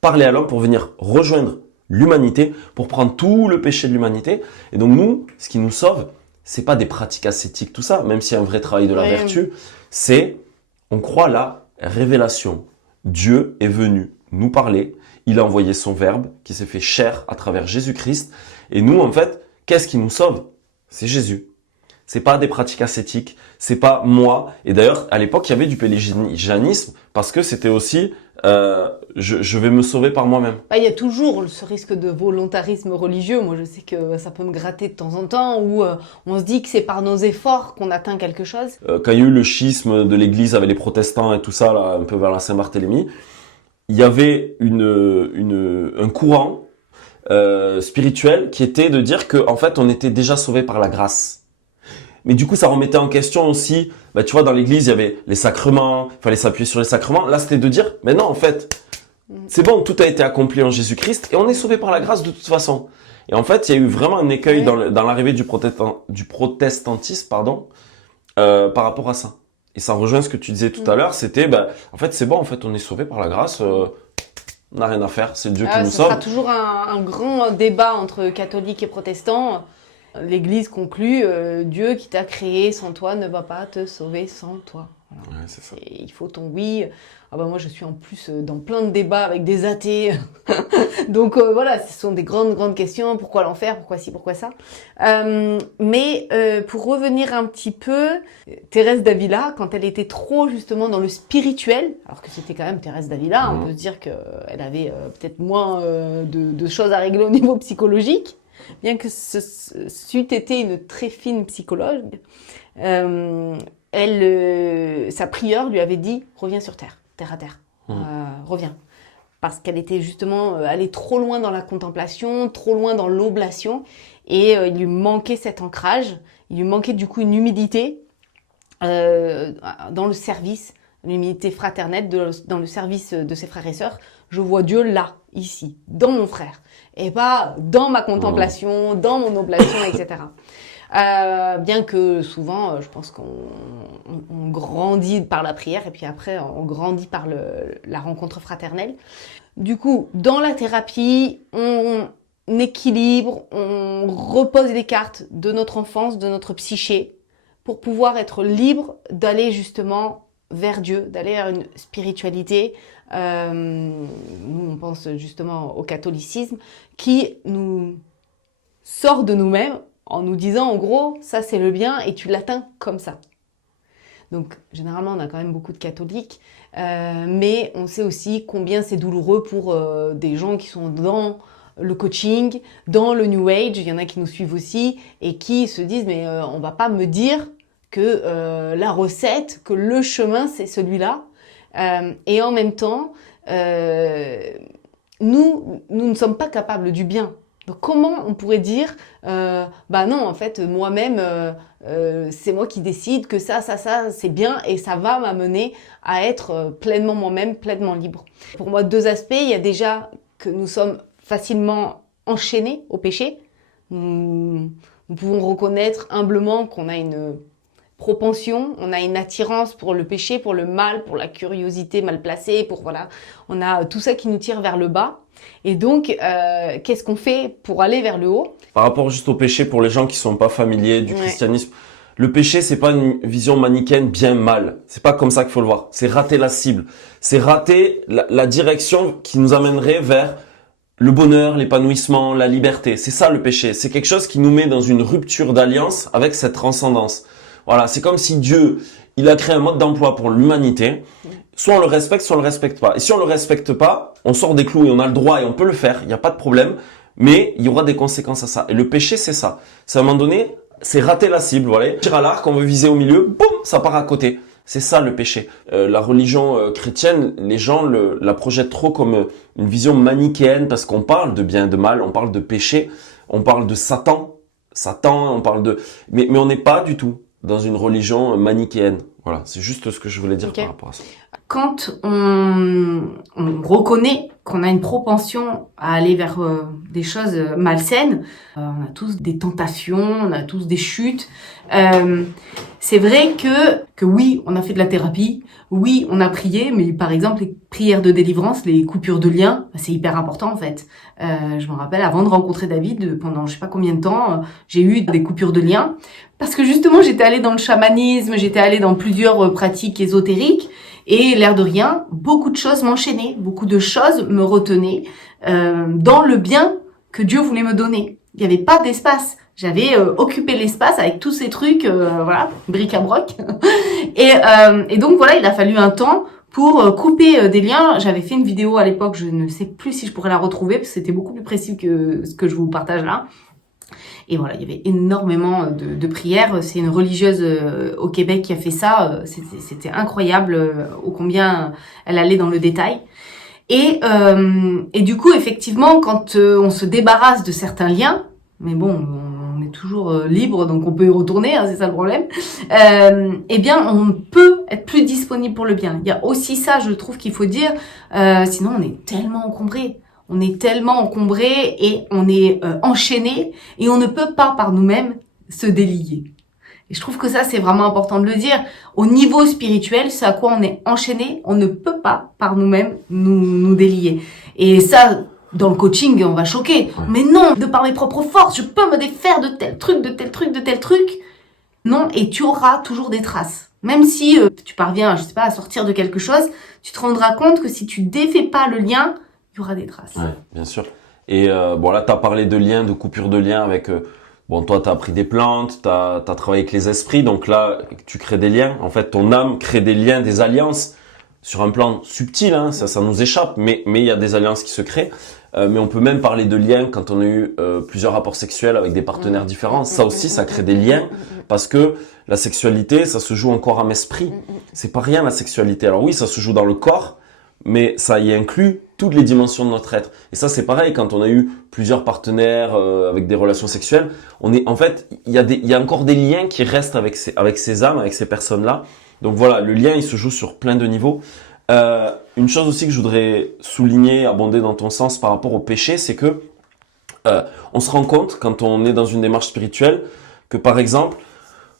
parler à l'homme, pour venir rejoindre l'humanité, pour prendre tout le péché de l'humanité. Et donc nous, ce qui nous sauve, c'est pas des pratiques ascétiques, tout ça, même s'il y a un vrai travail de la vertu, c'est, on croit la révélation. Dieu est venu nous parler, il a envoyé son Verbe qui s'est fait chair à travers Jésus-Christ. Et nous, en fait, qu'est-ce qui nous sauve? c'est Jésus. C'est pas des pratiques ascétiques, c'est pas moi. Et d'ailleurs, à l'époque, il y avait du pélégianisme parce que c'était aussi je vais me sauver par moi-même. Il y a toujours ce risque de volontarisme religieux. Moi, je sais que ça peut me gratter de temps en temps, où on se dit que c'est par nos efforts qu'on atteint quelque chose. Quand il y a eu le schisme de l'Église avec les protestants et tout ça, là, un peu vers la Saint-Barthélemy, il y avait un courant spirituel qui était de dire que en fait, on était déjà sauvé par la grâce. Mais du coup, ça remettait en question aussi, tu vois, dans l'église, il y avait les sacrements, il fallait s'appuyer sur les sacrements. Là, c'était de dire, mais non, en fait, c'est bon, tout a été accompli en Jésus-Christ et on est sauvé par la grâce de toute façon. Et en fait, il y a eu vraiment un écueil dans l'arrivée du protestantisme, par rapport à ça. Et ça rejoint ce que tu disais tout à l'heure, c'était, en fait, c'est bon, en fait, on est sauvé par la grâce, on n'a rien à faire, c'est Dieu qui nous sauve. Ça sera toujours un grand débat entre catholiques et protestants. L'Église conclut, Dieu qui t'a créé sans toi ne va pas te sauver sans toi. Voilà. Ouais, c'est ça. Et il faut ton oui. Moi, je suis en plus dans plein de débats avec des athées. Donc voilà, ce sont des grandes questions. Pourquoi l'enfer? Pourquoi ci? Pourquoi ça? Mais pour revenir un petit peu, Thérèse d'Avila, quand elle était trop justement dans le spirituel, alors que c'était quand même Thérèse d'Avila, on peut se dire qu'elle avait peut-être moins de choses à régler au niveau psychologique. Bien que c'eût été une très fine psychologue, sa prieure lui avait dit « Reviens sur terre à terre, reviens ». Parce qu'elle était justement allée trop loin dans la contemplation, trop loin dans l'oblation, et il lui manquait cet ancrage, il lui manquait du coup une humilité dans le service, une humilité fraternelle dans le service de ses frères et sœurs. Je vois Dieu là, ici, dans mon frère, et pas dans ma contemplation, dans mon oblation, etc. Bien que souvent, je pense qu'on grandit par la prière, et puis après, on grandit par la rencontre fraternelle. Du coup, dans la thérapie, on équilibre, on repose les cartes de notre enfance, de notre psyché, pour pouvoir être libre d'aller justement vers Dieu, d'aller vers une spiritualité. Nous, on pense justement au catholicisme, qui nous sort de nous-mêmes en nous disant, en gros, ça c'est le bien et tu l'atteins comme ça. Donc, généralement, on a quand même beaucoup de catholiques, mais on sait aussi combien c'est douloureux pour des gens qui sont dans le coaching, dans le New Age. Il y en a qui nous suivent aussi et qui se disent, mais on va pas me dire que la recette, que le chemin, c'est celui-là. Et en même temps, nous ne sommes pas capables du bien. Donc comment on pourrait dire, non, en fait, moi-même, c'est moi qui décide que ça, c'est bien et ça va m'amener à être pleinement moi-même, pleinement libre. Pour moi, deux aspects. Il y a déjà que nous sommes facilement enchaînés au péché. Nous pouvons reconnaître humblement qu'on a une propension, on a une attirance pour le péché, pour le mal, pour la curiosité mal placée, on a tout ça qui nous tire vers le bas. Et donc, qu'est-ce qu'on fait pour aller vers le haut? Par rapport juste au péché, pour les gens qui sont pas familiers du christianisme, le péché, c'est pas une vision manichéenne bien-mal. C'est pas comme ça qu'il faut le voir. C'est rater la cible. C'est rater la direction qui nous amènerait vers le bonheur, l'épanouissement, la liberté. C'est ça le péché. C'est quelque chose qui nous met dans une rupture d'alliance avec cette transcendance. Voilà, c'est comme si Dieu, il a créé un mode d'emploi pour l'humanité. Soit on le respecte, soit on le respecte pas. Et si on le respecte pas, on sort des clous et on a le droit et on peut le faire. Il n'y a pas de problème. Mais il y aura des conséquences à ça. Et le péché, c'est ça. C'est à un moment donné, c'est rater la cible. Voilà, tire à l'arc, on veut viser au milieu, boum, ça part à côté. C'est ça le péché. La religion chrétienne, les gens la projettent trop comme une vision manichéenne parce qu'on parle de bien et de mal, on parle de péché, on parle de Satan, on parle de... Mais on n'est pas du tout dans une religion manichéenne. Voilà, c'est juste ce que je voulais dire par rapport à ça. Quand on reconnaît qu'on a une propension à aller vers des choses malsaines, on a tous des tentations, on a tous des chutes. C'est vrai que oui, on a fait de la thérapie, oui, on a prié, mais par exemple les prières de délivrance, les coupures de liens, c'est hyper important en fait. Je me rappelle, avant de rencontrer David, pendant je sais pas combien de temps, j'ai eu des coupures de liens parce que justement j'étais allée dans le chamanisme, j'étais allée dans plusieurs pratiques ésotériques. Et l'air de rien, beaucoup de choses m'enchaînaient, beaucoup de choses me retenaient dans le bien que Dieu voulait me donner. Il n'y avait pas d'espace. J'avais occupé l'espace avec tous ces trucs, voilà, bric-à-broc. Et donc voilà, il a fallu un temps pour couper des liens. J'avais fait une vidéo à l'époque, je ne sais plus si je pourrais la retrouver, parce que c'était beaucoup plus précis que ce que je vous partage là. Et voilà, il y avait énormément de prières. C'est une religieuse au Québec qui a fait ça. C'était incroyable ô combien elle allait dans le détail. Et du coup, effectivement, quand on se débarrasse de certains liens, mais bon, on est toujours libre, donc on peut y retourner, hein, c'est ça le problème, eh bien, on peut être plus disponible pour le bien. Il y a aussi ça, je trouve qu'il faut dire, sinon on est tellement encombré. On est tellement encombré et on est enchaîné et on ne peut pas par nous-mêmes se délier. Et je trouve que ça, c'est vraiment important de le dire. Au niveau spirituel, ce à quoi on est enchaîné, on ne peut pas par nous-mêmes nous délier. Et ça, dans le coaching, on va choquer. Ouais. Mais non, de par mes propres forces, je peux me défaire de tel truc, de tel truc, de tel truc. Non, et tu auras toujours des traces. Même si tu parviens, je sais pas, à sortir de quelque chose, tu te rendras compte que si tu défais pas le lien, il y aura des traces. Ouais, bien sûr. Et bon, là, tu as parlé de liens, de coupure de liens avec... bon, toi, tu as appris des plantes, tu as travaillé avec les esprits. Donc là, tu crées des liens. En fait, ton âme crée des liens, des alliances sur un plan subtil. Hein, ça nous échappe, mais il y a des alliances qui se créent. Mais on peut même parler de liens quand on a eu plusieurs rapports sexuels avec des partenaires différents. Ça aussi, ça crée des liens parce que la sexualité, ça se joue en corps, âme, esprit. C'est pas rien, la sexualité. Alors oui, ça se joue dans le corps, mais ça y inclut toutes les dimensions de notre être. Et ça, c'est pareil, quand on a eu plusieurs partenaires avec des relations sexuelles, en fait, il y a encore des liens qui restent avec ces âmes, avec ces personnes-là. Donc voilà, le lien, il se joue sur plein de niveaux. Une chose aussi que je voudrais souligner, abonder dans ton sens par rapport au péché, c'est que on se rend compte, quand on est dans une démarche spirituelle, que par exemple,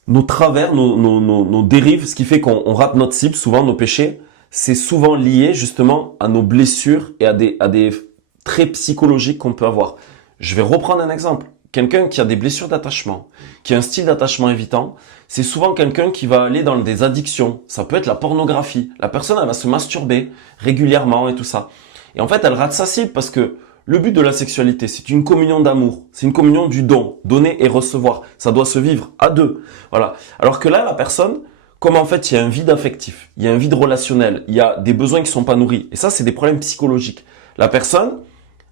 nos travers, nos dérives, ce qui fait qu'on rate notre cible, souvent nos péchés, c'est souvent lié justement à nos blessures et à des traits psychologiques qu'on peut avoir. Je vais reprendre un exemple. Quelqu'un qui a des blessures d'attachement, qui a un style d'attachement évitant, c'est souvent quelqu'un qui va aller dans des addictions. Ça peut être la pornographie. La personne, elle va se masturber régulièrement et tout ça. Et en fait, elle rate sa cible parce que le but de la sexualité, c'est une communion d'amour. C'est une communion du don, donner et recevoir. Ça doit se vivre à deux. Voilà. Alors que là, la personne... Comme en fait, il y a un vide affectif, il y a un vide relationnel, il y a des besoins qui sont pas nourris. Et ça, c'est des problèmes psychologiques. La personne,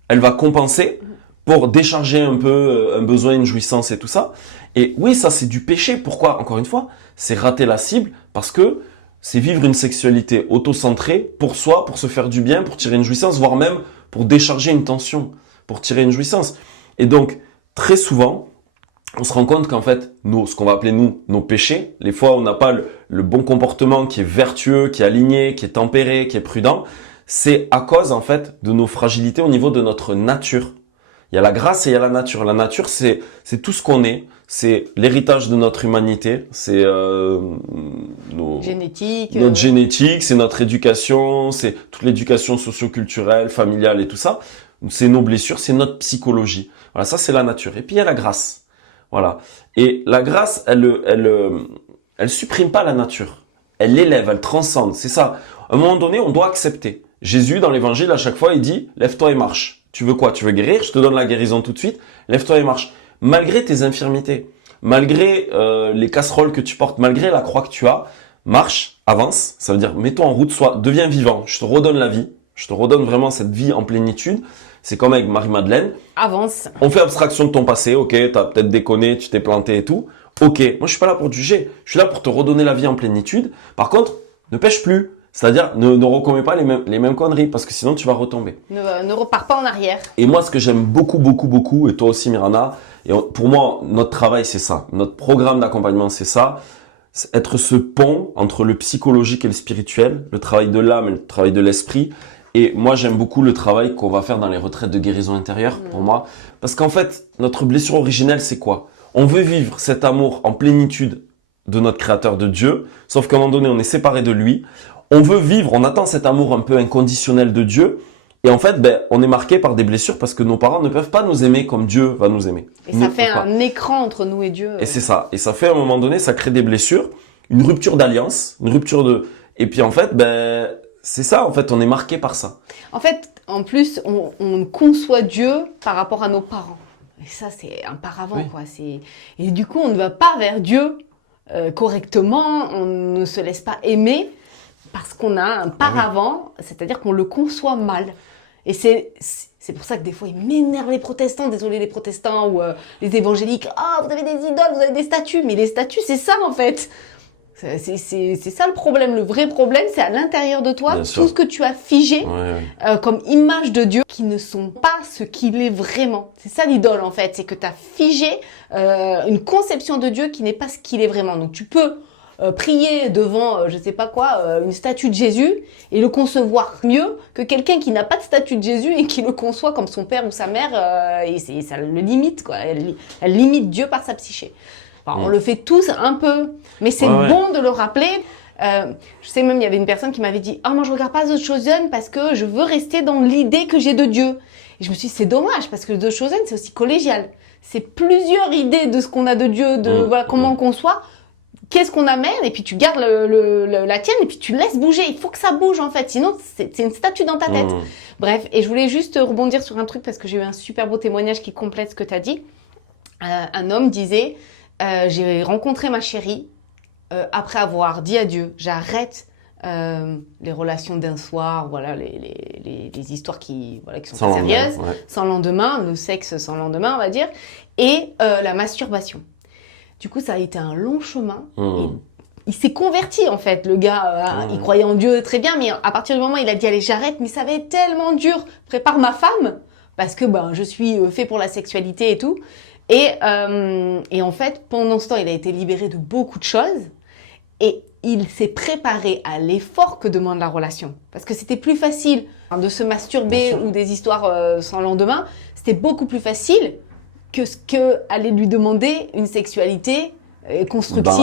elle va compenser pour décharger un peu un besoin, une jouissance et tout ça. Et oui, ça, c'est du péché. Pourquoi? Encore une fois, c'est rater la cible parce que c'est vivre une sexualité auto-centrée pour soi, pour se faire du bien, pour tirer une jouissance, voire même pour décharger une tension, pour tirer une jouissance. Et donc, très souvent, on se rend compte qu'en fait, ce qu'on va appeler nos péchés, les fois où on n'a pas le bon comportement qui est vertueux, qui est aligné, qui est tempéré, qui est prudent, c'est à cause en fait de nos fragilités au niveau de notre nature. Il y a la grâce et il y a la nature. La nature, c'est tout ce qu'on est. C'est l'héritage de notre humanité. C'est notre génétique, c'est notre éducation, c'est toute l'éducation socio-culturelle, familiale et tout ça. C'est nos blessures, c'est notre psychologie. Voilà, ça c'est la nature. Et puis il y a la grâce. Voilà. Et la grâce, elle supprime pas la nature. Elle l'élève, elle transcende. C'est ça. À un moment donné, on doit accepter. Jésus, dans l'évangile, à chaque fois, il dit, lève-toi et marche. Tu veux quoi? Tu veux guérir? Je te donne la guérison tout de suite. Lève-toi et marche. Malgré tes infirmités, malgré les casseroles que tu portes, malgré la croix que tu as, marche, avance. Ça veut dire, mets-toi en route, deviens vivant. Je te redonne la vie. Je te redonne vraiment cette vie en plénitude. C'est comme avec Marie-Madeleine. Avance. On fait abstraction de ton passé. Ok, t'as peut-être déconné, tu t'es planté et tout. Ok, moi je suis pas là pour te juger. Je suis là pour te redonner la vie en plénitude. Par contre, ne pêche plus. C'est-à-dire, ne recommets pas les mêmes conneries parce que sinon tu vas retomber. Ne repars pas en arrière. Et moi, ce que j'aime beaucoup, et toi aussi Mirana, et pour moi, notre travail c'est ça. Notre programme d'accompagnement c'est ça. C'est être ce pont entre le psychologique et le spirituel, le travail de l'âme et le travail de l'esprit. Et moi, j'aime beaucoup le travail qu'on va faire dans les retraites de guérison intérieure, pour moi. Parce qu'en fait, notre blessure originelle, c'est quoi? On veut vivre cet amour en plénitude de notre Créateur, de Dieu. Sauf qu'à un moment donné, on est séparé de lui. On veut vivre, on attend cet amour un peu inconditionnel de Dieu. Et en fait, on est marqué par des blessures parce que nos parents ne peuvent pas nous aimer comme Dieu va nous aimer. Et ça fait un écran entre nous et Dieu. Et c'est ça. Et ça fait, à un moment donné, ça crée des blessures, une rupture d'alliance, une rupture de... Et puis en fait, c'est ça, en fait, on est marqué par ça. En fait, en plus, on conçoit Dieu par rapport à nos parents. Et ça, c'est un paravent, Oui. quoi. Et du coup, on ne va pas vers Dieu correctement, on ne se laisse pas aimer parce qu'on a un paravent, c'est-à-dire qu'on le conçoit mal. Et c'est pour ça que des fois, ils m'énervent les protestants, désolé les protestants ou les évangéliques. Ah, vous avez des idoles, vous avez des statues. Mais les statues, c'est ça, en fait. C'est ça le problème. Le vrai problème, c'est à l'intérieur de toi, Bien tout sûr. ce que tu as figé comme image de Dieu, qui ne sont pas ce qu'il est vraiment. C'est ça l'idole, en fait. C'est que tu as figé une conception de Dieu qui n'est pas ce qu'il est vraiment. Donc tu peux prier devant, je sais pas quoi, une statue de Jésus et le concevoir mieux que quelqu'un qui n'a pas de statue de Jésus et qui le conçoit comme son père ou sa mère et ça le limite, quoi. Elle limite Dieu par sa psyché. On le fait tous un peu, mais c'est bon de le rappeler. Je sais même, il y avait une personne qui m'avait dit « Ah, moi, je regarde pas The Chosen parce que je veux rester dans l'idée que j'ai de Dieu. » Et je me suis dit « C'est dommage parce que The Chosen, c'est aussi collégial. C'est plusieurs idées de ce qu'on a de Dieu, de voilà comment on conçoit. Qu'est-ce qu'on amène et puis tu gardes la tienne et puis tu laisses bouger. Il faut que ça bouge en fait, sinon c'est une statue dans ta tête. Bref, et je voulais juste rebondir sur un truc parce que j'ai eu un super beau témoignage qui complète ce que tu as dit. Un homme disait j'ai rencontré ma chérie après avoir dit à Dieu, j'arrête les relations d'un soir, voilà, les histoires qui sont Sans pas sérieuses, lendemain, sans lendemain, le sexe sans lendemain, on va dire, et la masturbation. Du coup, ça a été un long chemin. Il s'est converti, en fait, le gars. Il croyait en Dieu très bien, mais à partir du moment où il a dit, allez, j'arrête, mais ça va être tellement dur. Prépare ma femme, parce que je suis fait pour la sexualité et tout. Et en fait, pendant ce temps, il a été libéré de beaucoup de choses. Et il s'est préparé à l'effort que demande la relation. Parce que c'était plus facile de se masturber ou des histoires sans lendemain. C'était beaucoup plus facile que ce que allait lui demander une sexualité constructive,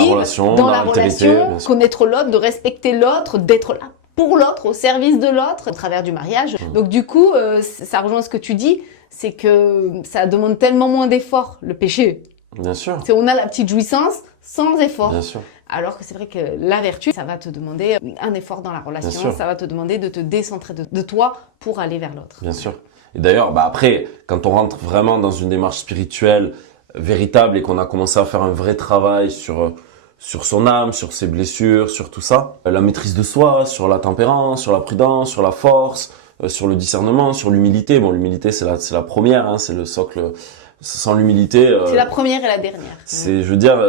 dans la relation, connaître l'autre, de respecter l'autre, d'être là pour l'autre, au service de l'autre, au travers du mariage. Donc du coup, ça rejoint ce que tu dis, c'est que ça demande tellement moins d'efforts, le péché. Bien sûr. On a la petite jouissance sans effort. Bien sûr. Alors que c'est vrai que la vertu, ça va te demander un effort dans la relation, ça va te demander de te décentrer de toi pour aller vers l'autre. Bien sûr. Et d'ailleurs, après, quand on rentre vraiment dans une démarche spirituelle véritable et qu'on a commencé à faire un vrai travail sur son âme, sur ses blessures, sur tout ça, la maîtrise de soi, sur la tempérance, sur la prudence, sur la force, sur le discernement, sur l'humilité. Bon, l'humilité, c'est la première, hein, c'est le socle. Sans l'humilité, c'est la première et la dernière. C'est, je veux dire,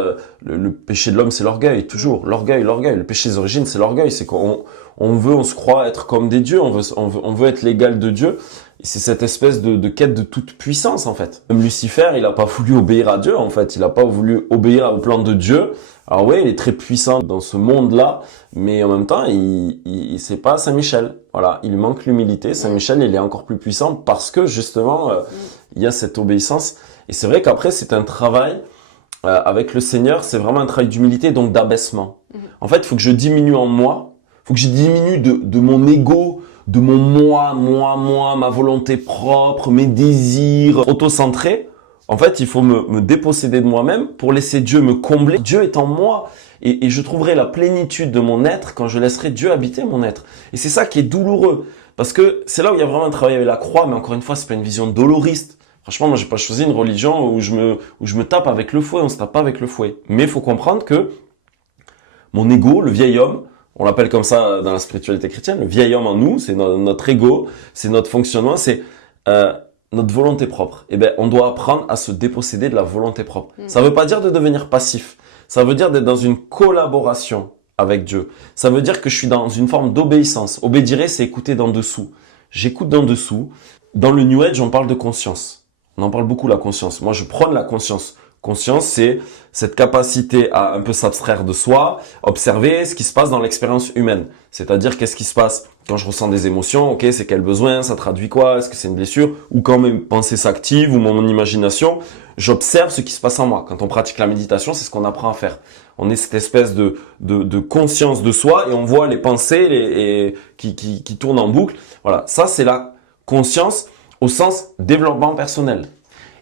le péché de l'homme, c'est l'orgueil, toujours. L'orgueil. Le péché des origines, c'est l'orgueil. C'est qu'on on se croit être comme des dieux, on veut être l'égal de Dieu. Et c'est cette espèce de quête de toute puissance, en fait. Même Lucifer, il a pas voulu obéir à Dieu, en fait. Il a pas voulu obéir au plan de Dieu. Alors oui, il est très puissant dans ce monde-là, mais en même temps, c'est pas Saint-Michel. Voilà, il lui manque l'humilité. Saint-Michel, il est encore plus puissant parce que justement, il y a cette obéissance. Et c'est vrai qu'après, c'est un travail avec le Seigneur, c'est vraiment un travail d'humilité, donc d'abaissement. En fait, il faut que je diminue en moi, il faut que je diminue de mon ego, de mon moi, ma volonté propre, mes désirs auto-centrés. En fait, il faut me déposséder de moi-même pour laisser Dieu me combler. Dieu est en moi et je trouverai la plénitude de mon être quand je laisserai Dieu habiter mon être. Et c'est ça qui est douloureux parce que c'est là où il y a vraiment un travail avec la croix, mais encore une fois, c'est pas une vision doloriste. Franchement, moi, j'ai pas choisi une religion où je me tape avec le fouet, on se tape pas avec le fouet. Mais il faut comprendre que mon ego, le vieil homme, on l'appelle comme ça dans la spiritualité chrétienne, le vieil homme en nous, c'est notre ego, c'est notre fonctionnement, c'est notre volonté propre. Eh ben, on doit apprendre à se déposséder de la volonté propre. Ça veut pas dire de devenir passif. Ça veut dire d'être dans une collaboration avec Dieu. Ça veut dire que je suis dans une forme d'obéissance. Obédirer, c'est écouter d'en dessous. J'écoute d'en dessous. Dans le New Age, on parle de conscience. On en parle beaucoup, la conscience. Moi, je prône la conscience. Conscience, c'est cette capacité à un peu s'abstraire de soi, observer ce qui se passe dans l'expérience humaine. C'est-à-dire, qu'est-ce qui se passe quand je ressens des émotions, ok, c'est quel besoin, ça traduit quoi, est-ce que c'est une blessure, ou quand mes pensées s'activent, ou mon imagination, j'observe ce qui se passe en moi. Quand on pratique la méditation, c'est ce qu'on apprend à faire. On est cette espèce de conscience de soi et on voit les pensées qui tournent en boucle. Voilà, ça c'est la conscience au sens développement personnel.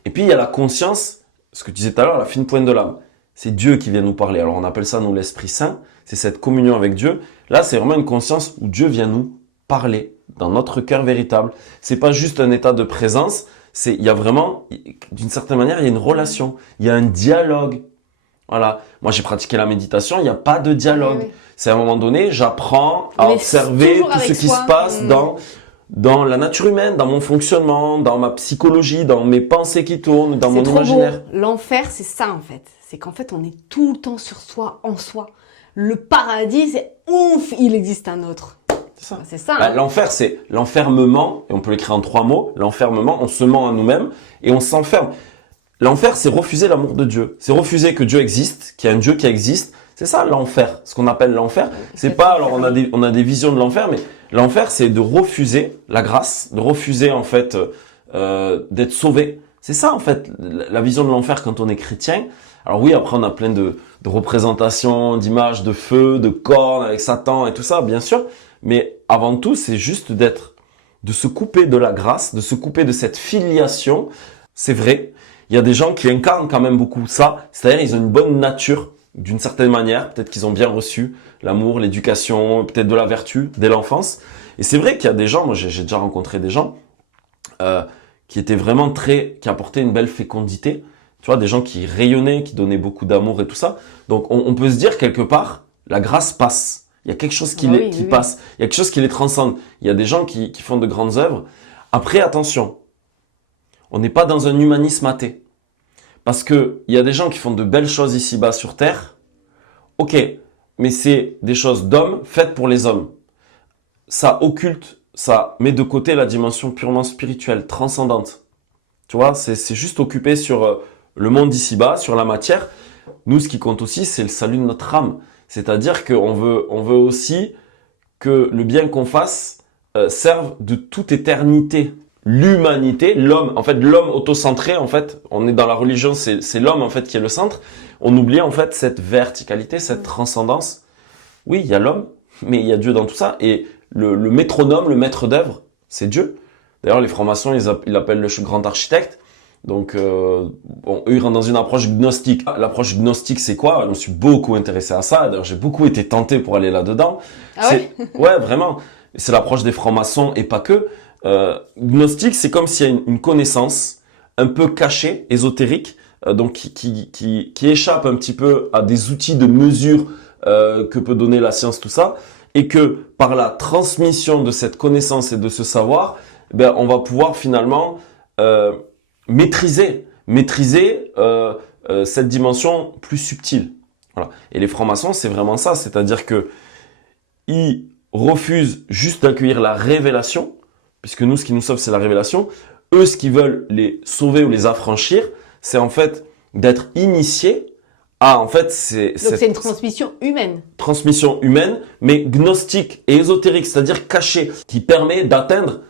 Et puis il y a la conscience, ce que tu disais tout à l'heure, la fine pointe de l'âme. C'est Dieu qui vient nous parler. Alors on appelle ça nous l'Esprit Saint, c'est cette communion avec Dieu. Là, c'est vraiment une conscience où Dieu vient nous parler dans notre cœur véritable. C'est pas juste un état de présence, il y a vraiment, d'une certaine manière, il y a une relation, il y a un dialogue. Voilà. Moi, j'ai pratiqué la méditation, il n'y a pas de dialogue. Oui, oui. C'est à un moment donné, j'apprends à On est observer toujours tout ce avec qui soi. se passe dans la nature humaine, dans mon fonctionnement, dans ma psychologie, dans mes pensées qui tournent, dans mon C'est trop imaginaire. beau. L'enfer, c'est ça en fait. C'est qu'en fait, on est tout le temps sur soi, en soi. Le paradis, c'est ouf, il existe un autre. C'est ça. C'est ça. Bah, Hein. l'enfer, c'est l'enfermement, et on peut l'écrire en 3 mots. L'enfermement, on se ment à nous-mêmes et on s'enferme. L'enfer, c'est refuser l'amour de Dieu. C'est refuser que Dieu existe, qu'il y a un Dieu qui existe. C'est ça l'enfer. Ce qu'on appelle l'enfer, c'est pas, alors on a des visions de l'enfer, mais l'enfer, c'est de refuser la grâce, de refuser en fait d'être sauvé. C'est ça en fait la vision de l'enfer quand on est chrétien. Alors oui, après on a plein de représentations, d'images, de feu, de cornes avec Satan et tout ça, bien sûr. Mais avant tout, c'est juste de se couper de la grâce, de se couper de cette filiation. C'est vrai. Il y a des gens qui incarnent quand même beaucoup ça. C'est-à-dire, ils ont une bonne nature d'une certaine manière. Peut-être qu'ils ont bien reçu l'amour, l'éducation, peut-être de la vertu dès l'enfance. Et c'est vrai qu'il y a des gens, moi j'ai déjà rencontré des gens qui étaient vraiment qui apportaient une belle fécondité. Tu vois, des gens qui rayonnaient, qui donnaient beaucoup d'amour et tout ça. Donc on peut se dire quelque part, la grâce passe. Il y a quelque chose qui passe. Il y a quelque chose qui les transcende. Il y a des gens qui font de grandes œuvres. Après, attention, on n'est pas dans un humanisme athée. Parce que il y a des gens qui font de belles choses ici-bas sur Terre. Ok, mais c'est des choses d'hommes faites pour les hommes. Ça occulte, ça met de côté la dimension purement spirituelle, transcendante. Tu vois, c'est juste occupé sur le monde d'ici-bas, sur la matière. Nous, ce qui compte aussi, c'est le salut de notre âme. C'est-à-dire qu'on veut aussi que le bien qu'on fasse serve de toute éternité. L'humanité, l'homme, en fait, l'homme autocentré, en fait, on est dans la religion, c'est l'homme, en fait, qui est le centre. On oublie, en fait, cette verticalité, cette transcendance. Oui, il y a l'homme, mais il y a Dieu dans tout ça. Et le métronome, le maître d'œuvre, c'est Dieu. D'ailleurs, les francs-maçons, ils l'appellent le grand architecte. Donc, bon, eux, ils rentrent dans une approche gnostique. L'approche gnostique, c'est quoi? Je me suis beaucoup intéressé à ça. D'ailleurs, j'ai beaucoup été tenté pour aller là-dedans. Ah ouais? Ouais, vraiment. C'est l'approche des francs-maçons et pas que. Gnostique, c'est comme s'il y a une connaissance un peu cachée, ésotérique, donc qui échappe un petit peu à des outils de mesure que peut donner la science, tout ça, et que par la transmission de cette connaissance et de ce savoir, ben, on va pouvoir finalement maîtriser cette dimension plus subtile. Voilà. Et les francs-maçons, c'est vraiment ça, c'est-à-dire que ils refusent juste d'accueillir la révélation, puisque nous, ce qui nous sauve, c'est la révélation. Eux, ce qu'ils veulent les sauver ou les affranchir, c'est en fait d'être initiés à, en fait, Donc c'est une transmission humaine. Transmission humaine, mais gnostique et ésotérique, c'est-à-dire cachée, qui permet d'atteindre,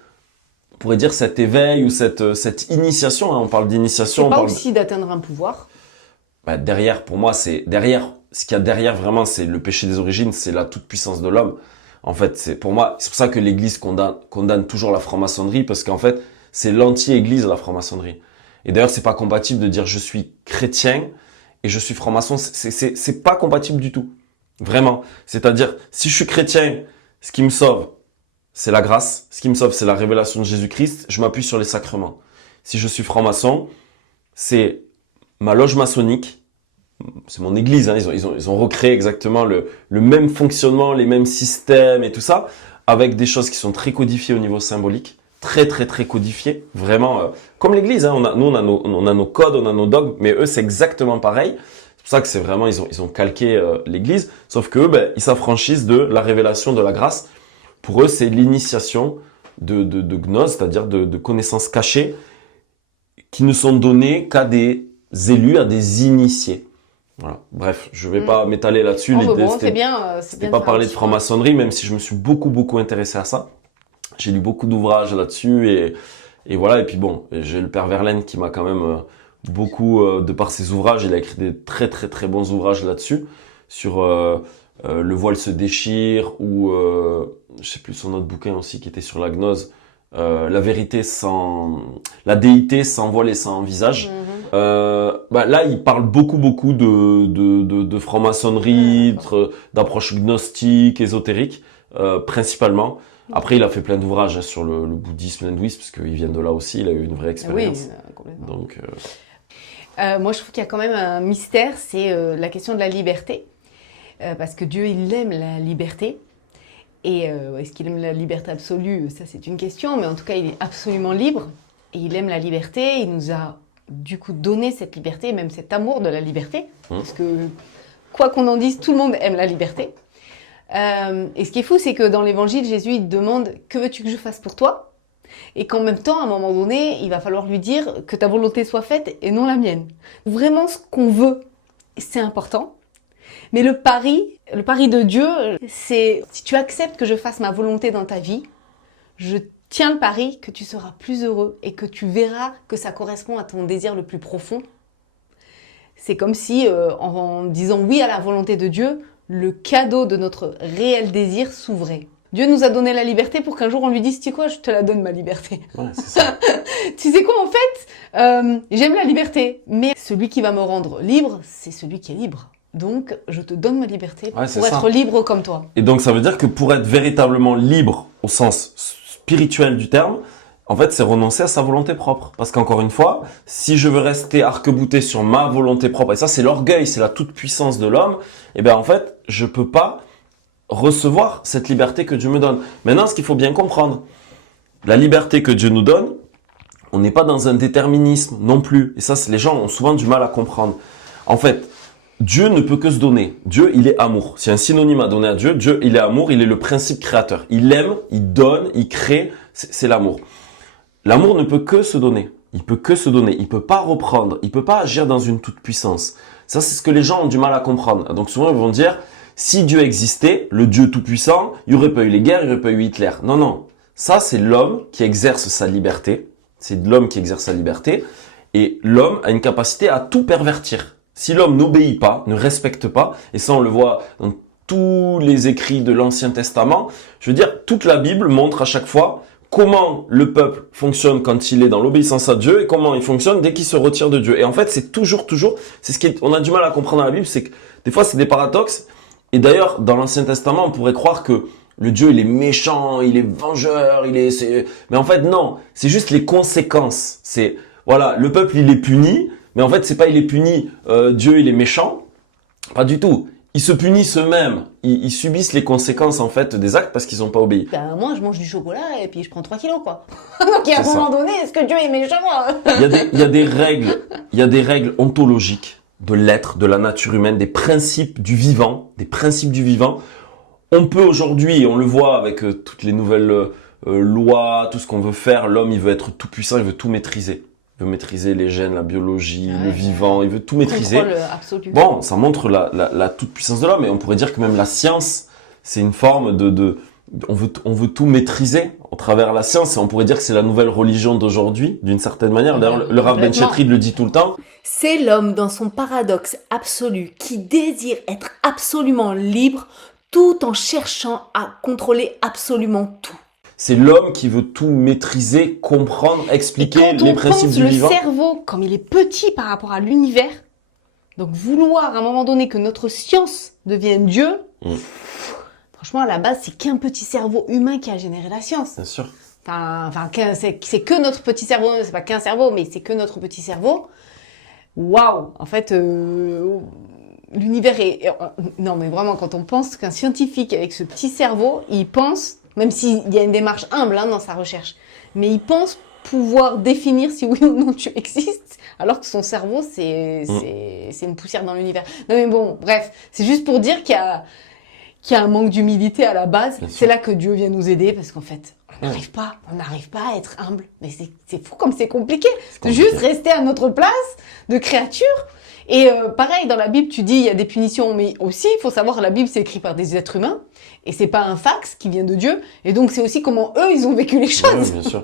on pourrait dire, cet éveil ou cette initiation. Hein, on parle d'initiation. C'est pas aussi d'atteindre un pouvoir. Bah, derrière, pour moi, ce qu'il y a derrière vraiment, c'est le péché des origines, c'est la toute-puissance de l'homme. En fait, c'est pour ça que l'Église condamne toujours la franc-maçonnerie, parce qu'en fait, c'est l'anti-Église, la franc-maçonnerie. Et d'ailleurs, c'est pas compatible de dire je suis chrétien et je suis franc-maçon. C'est pas compatible du tout. Vraiment. C'est-à-dire, si je suis chrétien, ce qui me sauve, c'est la grâce. Ce qui me sauve, c'est la révélation de Jésus-Christ. Je m'appuie sur les sacrements. Si je suis franc-maçon, c'est ma loge maçonnique. C'est mon église, hein. Ils ont recréé exactement le même fonctionnement, les mêmes systèmes et tout ça, avec des choses qui sont très codifiées au niveau symbolique, très codifiées, vraiment comme l'église. Hein. On a nos codes, on a nos dogmes, mais eux c'est exactement pareil. C'est pour ça que c'est vraiment ils ont calqué l'église, sauf que ben, ils s'affranchissent de la révélation de la grâce. Pour eux, c'est l'initiation de gnose, c'est-à-dire de connaissances cachées qui ne sont données qu'à des élus, à des initiés. Voilà. Bref, je vais pas m'étaler là-dessus. Bon, c'était bien. C'était pas parler de franc-maçonnerie, même si je me suis beaucoup intéressé à ça. J'ai lu beaucoup d'ouvrages là-dessus et voilà. Et puis bon, j'ai le père Verlaine qui m'a quand même beaucoup, de par ses ouvrages, il a écrit des très bons ouvrages là-dessus, sur le voile se déchire, ou je sais plus son autre bouquin aussi qui était sur la gnose, la déité sans voile et sans visage. Là, il parle beaucoup de franc-maçonnerie, d'approche gnostique, ésotérique, principalement. Après, il a fait plein d'ouvrages sur le bouddhisme, l'hindouisme, parce qu'il vient de là aussi, il a eu une vraie expérience. Oui, complètement. Donc, Moi, je trouve qu'il y a quand même un mystère, c'est la question de la liberté. Parce que Dieu, il aime la liberté. Et est-ce qu'il aime la liberté absolue? Ça, c'est une question. Mais en tout cas, il est absolument libre. Et il aime la liberté. Il nous a, du coup, donné cette liberté, même cet amour de la liberté. Parce que, quoi qu'on en dise, tout le monde aime la liberté. Et ce qui est fou, c'est que dans l'évangile, Jésus, il demande « Que veux-tu que je fasse pour toi ?» Et qu'en même temps, à un moment donné, il va falloir lui dire que ta volonté soit faite et non la mienne. Vraiment, ce qu'on veut, c'est important. Mais le pari de Dieu, c'est si tu acceptes que je fasse ma volonté dans ta vie, je tiens le pari que tu seras plus heureux et que tu verras que ça correspond à ton désir le plus profond. C'est comme si, en disant oui à la volonté de Dieu, le cadeau de notre réel désir s'ouvrait. Dieu nous a donné la liberté pour qu'un jour on lui dise « Tu sais quoi, je te la donne ma liberté. » ouais, c'est ça. Tu sais quoi, en fait, j'aime la liberté, mais celui qui va me rendre libre, c'est celui qui est libre. Donc, je te donne ma liberté pour être libre comme toi. Et donc, ça veut dire que pour être véritablement libre au sens spirituel du terme, en fait, c'est renoncer à sa volonté propre. Parce qu'encore une fois, si je veux rester arc-bouté sur ma volonté propre, et ça, c'est l'orgueil, c'est la toute-puissance de l'homme, eh bien, en fait, je peux pas recevoir cette liberté que Dieu me donne. Maintenant, ce qu'il faut bien comprendre, la liberté que Dieu nous donne, on n'est pas dans un déterminisme non plus. Et ça, les gens ont souvent du mal à comprendre. En fait, Dieu ne peut que se donner. Dieu, il est amour. C'est un synonyme à donner à Dieu. Dieu, il est amour, il est le principe créateur. Il aime, il donne, il crée, c'est l'amour. L'amour ne peut que se donner. Il peut que se donner. Il peut pas reprendre. Il peut pas agir dans une toute-puissance. Ça, c'est ce que les gens ont du mal à comprendre. Donc souvent, ils vont dire, si Dieu existait, le Dieu tout-puissant, il n'y aurait pas eu les guerres, il n'y aurait pas eu Hitler. Non, non. Ça, c'est l'homme qui exerce sa liberté. C'est l'homme qui exerce sa liberté. Et l'homme a une capacité à tout pervertir. Si l'homme n'obéit pas, ne respecte pas, et ça on le voit dans tous les écrits de l'Ancien Testament, je veux dire, toute la Bible montre à chaque fois comment le peuple fonctionne quand il est dans l'obéissance à Dieu et comment il fonctionne dès qu'il se retire de Dieu. Et en fait, c'est toujours, c'est ce on a du mal à comprendre dans la Bible, c'est que des fois c'est des paradoxes. Et d'ailleurs, dans l'Ancien Testament, on pourrait croire que le Dieu, il est méchant, il est vengeur, mais en fait, non. C'est juste les conséquences. C'est, voilà, le peuple, il est puni, mais en fait, c'est pas il est puni, Dieu, il est méchant. Pas du tout. Ils se punissent eux-mêmes. Ils subissent les conséquences, en fait, des actes parce qu'ils n'ont pas obéi. Ben, moi, je mange du chocolat et puis je prends 3 kilos, quoi. Donc, à un moment donné, est-ce que Dieu est méchant? Il y a des règles ontologiques de l'être, de la nature humaine, des principes du vivant, On peut aujourd'hui, et on le voit avec toutes les nouvelles lois, tout ce qu'on veut faire, l'homme, il veut être tout puissant, il veut tout maîtriser. Il veut maîtriser les gènes, la biologie, le vivant, il veut tout maîtriser. Contrôle absolu. Bon, ça montre la toute-puissance de l'homme, et on pourrait dire que même la science, c'est une forme on veut tout maîtriser au travers de la science, et on pourrait dire que c'est la nouvelle religion d'aujourd'hui, d'une certaine manière. D'ailleurs, le Rav Ben Chetrid le dit tout le temps. C'est l'homme dans son paradoxe absolu qui désire être absolument libre tout en cherchant à contrôler absolument tout. C'est l'homme qui veut tout maîtriser, comprendre, expliquer les principes du vivant. Le cerveau, comme il est petit par rapport à l'univers, donc vouloir à un moment donné que notre science devienne Dieu, franchement, à la base, c'est qu'un petit cerveau humain qui a généré la science. Bien sûr. C'est que notre petit cerveau, c'est pas qu'un cerveau, mais c'est que notre petit cerveau. Waouh! En fait, l'univers est... Non, mais vraiment, quand on pense qu'un scientifique avec ce petit cerveau, il pense... Même s'il y a une démarche humble dans sa recherche. Mais il pense pouvoir définir si oui ou non Dieu existe, alors que son cerveau, c'est une poussière dans l'univers. Non mais bon, bref, c'est juste pour dire qu'il y a un manque d'humilité à la base. C'est là que Dieu vient nous aider, parce qu'en fait, on n'arrive pas à être humble. Mais c'est fou comme c'est compliqué. De juste rester à notre place de créature. Et pareil, dans la Bible, tu dis il y a des punitions, mais aussi, il faut savoir, la Bible, c'est écrit par des êtres humains, et c'est pas un fax qui vient de Dieu, et donc c'est aussi comment eux, ils ont vécu les choses. Oui, bien sûr.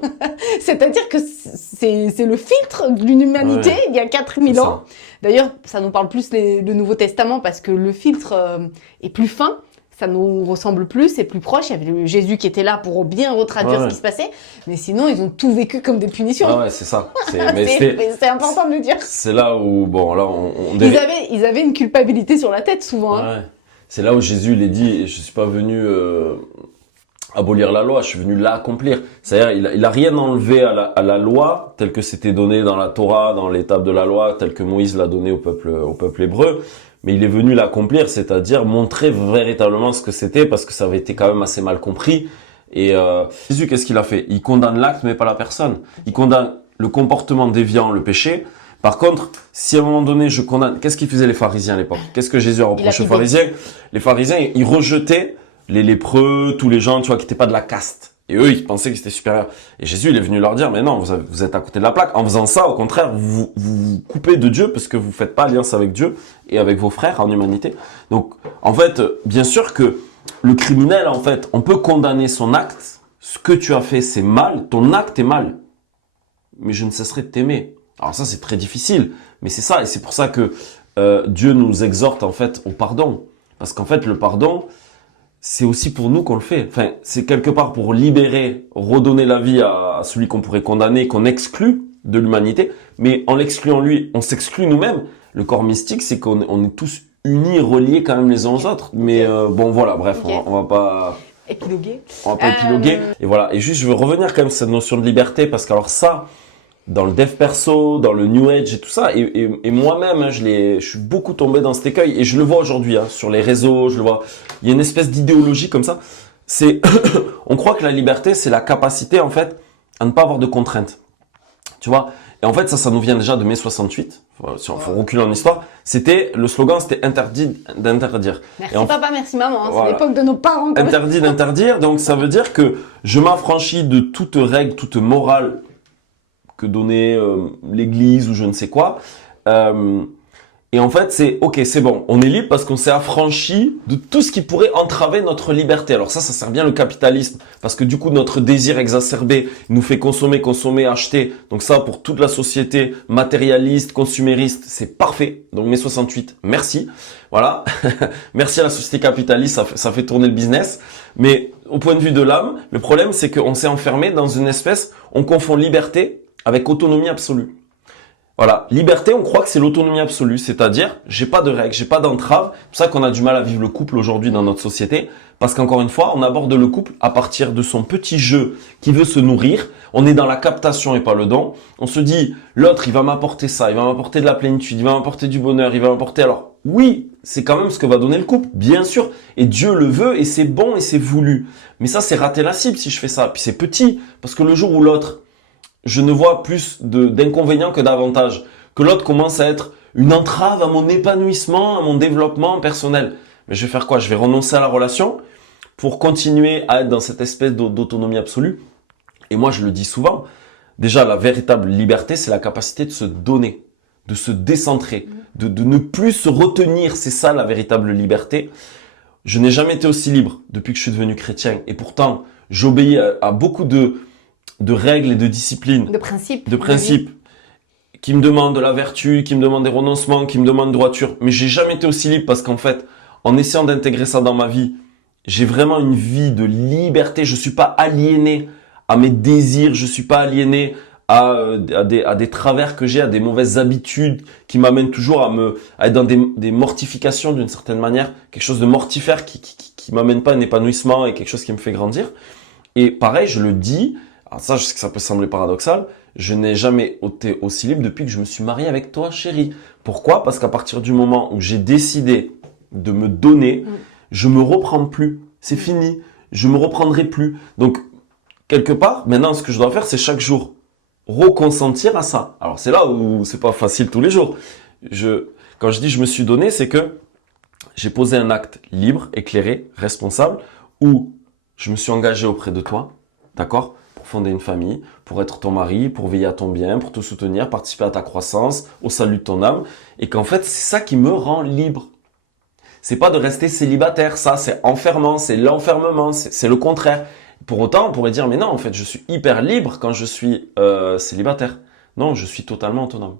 C'est-à-dire que c'est le filtre d'une humanité il y a 4000 ans. D'ailleurs, ça nous parle plus le Nouveau Testament, parce que le filtre est plus fin, ça nous ressemble plus, c'est plus proche. Il y avait Jésus qui était là pour bien retraduire ce qui se passait. Mais sinon, ils ont tout vécu comme des punitions. Ah ouais, c'est ça. C'est important de le dire. C'est là où, bon, là, ils avaient une culpabilité sur la tête, souvent. Ouais. C'est là où Jésus, il est dit, je suis pas venu abolir la loi, je suis venu l'accomplir. C'est-à-dire, il a rien enlevé à la loi, tel que c'était donné dans la Torah, dans l'étape de la loi, tel que Moïse l'a donné au peuple hébreu. Mais il est venu l'accomplir, c'est-à-dire montrer véritablement ce que c'était, parce que ça avait été quand même assez mal compris. Et Jésus, qu'est-ce qu'il a fait? Il condamne l'acte, mais pas la personne. Il condamne le comportement déviant, le péché. Par contre, si à un moment donné, je condamne... Qu'est-ce qu'ils faisaient les pharisiens à l'époque? Qu'est-ce que Jésus a reproché aux pharisiens? Les pharisiens, ils rejetaient les lépreux, tous les gens, tu vois, qui n'étaient pas de la caste. Et eux, ils pensaient qu'ils étaient supérieurs. Et Jésus, il est venu leur dire, mais non, vous êtes à côté de la plaque. En faisant ça, au contraire, vous coupez de Dieu parce que vous faites pas alliance avec Dieu et avec vos frères en humanité. Donc, en fait, bien sûr que le criminel, en fait, on peut condamner son acte. Ce que tu as fait, c'est mal. Ton acte est mal. Mais je ne cesserai de t'aimer. Alors ça, c'est très difficile. Mais c'est ça. Et c'est pour ça que Dieu nous exhorte, en fait, au pardon. Parce qu'en fait, le pardon, c'est aussi pour nous qu'on le fait. Enfin, c'est quelque part pour libérer, redonner la vie à celui qu'on pourrait condamner, qu'on exclut de l'humanité. Mais en l'excluant lui, on s'exclut nous-mêmes. Le corps mystique, c'est qu'on est tous unis, reliés quand même les uns aux autres. Mais bon, voilà, bref, on va pas... Épiloguer. On va pas épiloguer. Et voilà. Et juste, je veux revenir quand même sur cette notion de liberté, parce qu'alors ça, dans le dev perso, dans le New Age et tout ça, et moi-même, hein, je suis beaucoup tombé dans cet écueil, et je le vois aujourd'hui, hein, sur les réseaux, je le vois. Il y a une espèce d'idéologie comme ça. C'est, on croit que la liberté, c'est la capacité, en fait, à ne pas avoir de contraintes. Tu vois? Et en fait, ça nous vient déjà de mai 68. Si on faut reculer en histoire, le slogan, c'était interdit d'interdire. Merci papa, merci maman. Hein, voilà. C'est l'époque de nos parents. Interdit d'interdire. Donc, ça veut dire que je m'affranchis de toute règle, toute morale que donnait l'église ou je ne sais quoi. Et en fait, c'est bon, on est libre parce qu'on s'est affranchi de tout ce qui pourrait entraver notre liberté. Alors ça sert bien le capitalisme, parce que du coup, notre désir exacerbé nous fait consommer, acheter. Donc ça, pour toute la société matérialiste, consumériste, c'est parfait. Donc mai 68, merci. Voilà. Merci à la société capitaliste, ça fait tourner le business. Mais au point de vue de l'âme, le problème, c'est qu'on s'est enfermé dans une espèce, on confond liberté avec autonomie absolue. Voilà, liberté, on croit que c'est l'autonomie absolue, c'est-à-dire j'ai pas de règles, j'ai pas d'entraves. C'est pour ça qu'on a du mal à vivre le couple aujourd'hui dans notre société, parce qu'encore une fois, on aborde le couple à partir de son petit jeu qui veut se nourrir. On est dans la captation et pas le don. On se dit, l'autre, il va m'apporter ça, il va m'apporter de la plénitude, il va m'apporter du bonheur, il va m'apporter... Alors oui, c'est quand même ce que va donner le couple, bien sûr, et Dieu le veut et c'est bon et c'est voulu. Mais ça, c'est rater la cible si je fais ça. Puis c'est petit, parce que le jour où l'autre, je ne vois plus d'inconvénients que d'avantages. Que l'autre commence à être une entrave à mon épanouissement, à mon développement personnel. Mais je vais faire quoi? Je vais renoncer à la relation pour continuer à être dans cette espèce d'autonomie absolue. Et moi, je le dis souvent, déjà, la véritable liberté, c'est la capacité de se donner, de se décentrer, de ne plus se retenir. C'est ça, la véritable liberté. Je n'ai jamais été aussi libre depuis que je suis devenu chrétien. Et pourtant, j'obéis à beaucoup de règles et de disciplines. De principes. Qui me demandent de la vertu, qui me demandent des renoncements, qui me demandent droiture. Mais j'ai jamais été aussi libre parce qu'en fait, en essayant d'intégrer ça dans ma vie, j'ai vraiment une vie de liberté. Je suis pas aliéné à mes désirs, je suis pas aliéné à des travers que j'ai, à des mauvaises habitudes qui m'amènent toujours à être dans des mortifications d'une certaine manière, quelque chose de mortifère qui m'amène pas à un épanouissement et quelque chose qui me fait grandir. Et pareil, je le dis, alors ça, je sais que ça peut sembler paradoxal, je n'ai jamais été aussi libre depuis que je me suis marié avec toi, chérie. Pourquoi? Parce qu'à partir du moment où j'ai décidé de me donner, je me reprends plus. C'est fini. Je me reprendrai plus. Donc, quelque part, maintenant, ce que je dois faire, c'est chaque jour reconsentir à ça. Alors, c'est là où c'est pas facile tous les jours. Quand je dis je me suis donné, c'est que j'ai posé un acte libre, éclairé, responsable, où je me suis engagé auprès de toi, d'accord? Pour fonder une famille, pour être ton mari, pour veiller à ton bien, pour te soutenir, participer à ta croissance, au salut de ton âme. Et qu'en fait, c'est ça qui me rend libre. C'est pas de rester célibataire, ça, c'est enfermant, c'est l'enfermement, c'est le contraire. Pour autant, on pourrait dire, mais non, en fait, je suis hyper libre quand je suis célibataire. Non, je suis totalement autonome.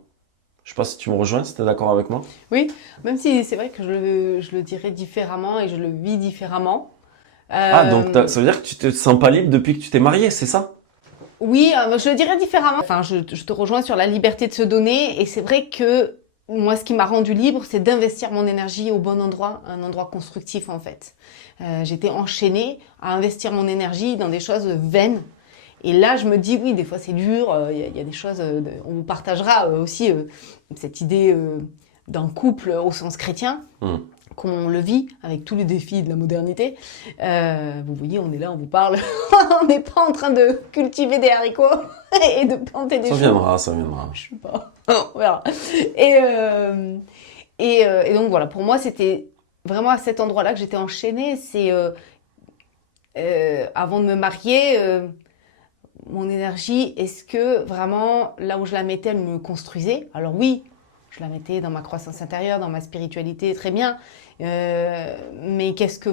Je sais pas si tu me rejoins, si tu es d'accord avec moi. Oui, même si c'est vrai que je le dirais différemment et je le vis différemment. Ah, donc ça veut dire que tu te sens pas libre depuis que tu t'es marié, c'est ça? Oui, je le dirais différemment. Enfin, je te rejoins sur la liberté de se donner et c'est vrai que moi, ce qui m'a rendu libre, c'est d'investir mon énergie au bon endroit, un endroit constructif en fait. J'étais enchaînée à investir mon énergie dans des choses vaines. Et là, je me dis, oui, des fois c'est dur, il y a des choses, on vous partagera aussi cette idée d'un couple au sens chrétien, qu'on le vit avec tous les défis de la modernité. Vous voyez, on est là, on vous parle, on n'est pas en train de cultiver des haricots et de planter des choux. Ça viendra. Je sais pas, on verra. Et donc voilà, pour moi, c'était vraiment à cet endroit-là que j'étais enchaînée. C'est avant de me marier, mon énergie, est-ce que vraiment là où je la mettais, elle me construisait? Alors oui, je la mettais dans ma croissance intérieure, dans ma spiritualité, très bien. Mais qu'est-ce que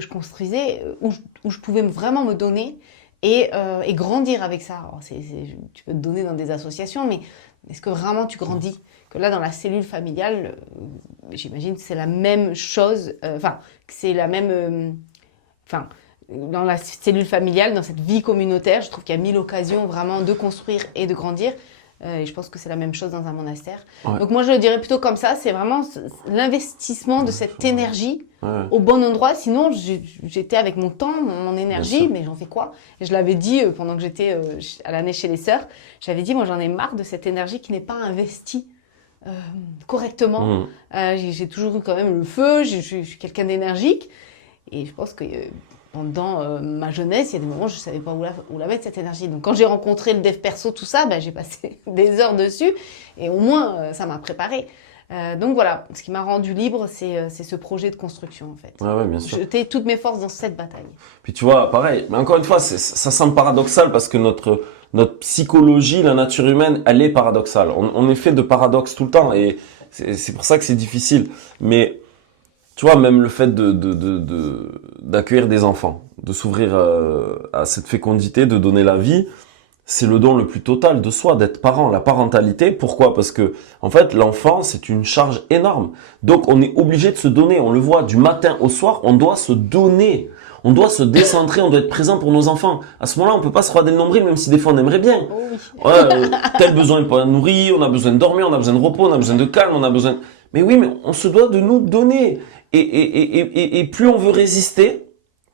je construisais, où je pouvais vraiment me donner et grandir avec ça. Alors, tu peux te donner dans des associations, mais est-ce que vraiment tu grandis? Que là, dans la cellule familiale, j'imagine que c'est la même chose, que c'est la même... dans la cellule familiale, dans cette vie communautaire, je trouve qu'il y a 1000 occasions vraiment de construire et de grandir. Et je pense que c'est la même chose dans un monastère. Ouais. Donc moi, je le dirais plutôt comme ça. C'est vraiment l'investissement de cette énergie au bon endroit. Sinon, j'étais avec mon temps, mon énergie, mais j'en fais quoi? Et je l'avais dit pendant que j'étais à l'année chez les sœurs. J'avais dit, moi, j'en ai marre de cette énergie qui n'est pas investie correctement. J'ai toujours eu quand même le feu. Je suis quelqu'un d'énergique. Et je pense que... pendant ma jeunesse, il y a des moments où je ne savais pas où la mettre, cette énergie. Donc, quand j'ai rencontré le dev perso, tout ça, j'ai passé des heures dessus. Et au moins, ça m'a préparé. Donc, voilà. Ce qui m'a rendu libre, c'est ce projet de construction, en fait. Ouais, bien sûr. Jeter toutes mes forces dans cette bataille. Puis, tu vois, pareil. Mais encore une fois, ça semble paradoxal parce que notre psychologie, la nature humaine, elle est paradoxale. On est fait de paradoxes tout le temps. Et c'est pour ça que c'est difficile. Mais... tu vois, même le fait d'accueillir des enfants, de s'ouvrir à cette fécondité, de donner la vie, c'est le don le plus total de soi, d'être parent. La parentalité, pourquoi? Parce que, en fait, l'enfant, c'est une charge énorme. Donc, on est obligé de se donner. On le voit du matin au soir, on doit se donner. On doit se décentrer, on doit être présent pour nos enfants. À ce moment-là, on peut pas se regarder le nombril, même si des fois on aimerait bien. Oh oui. Tel besoin n'est pas nourri, on a besoin de dormir, on a besoin de repos, on a besoin de calme, on a besoin... Mais oui, mais on se doit de nous donner. Et plus on veut résister,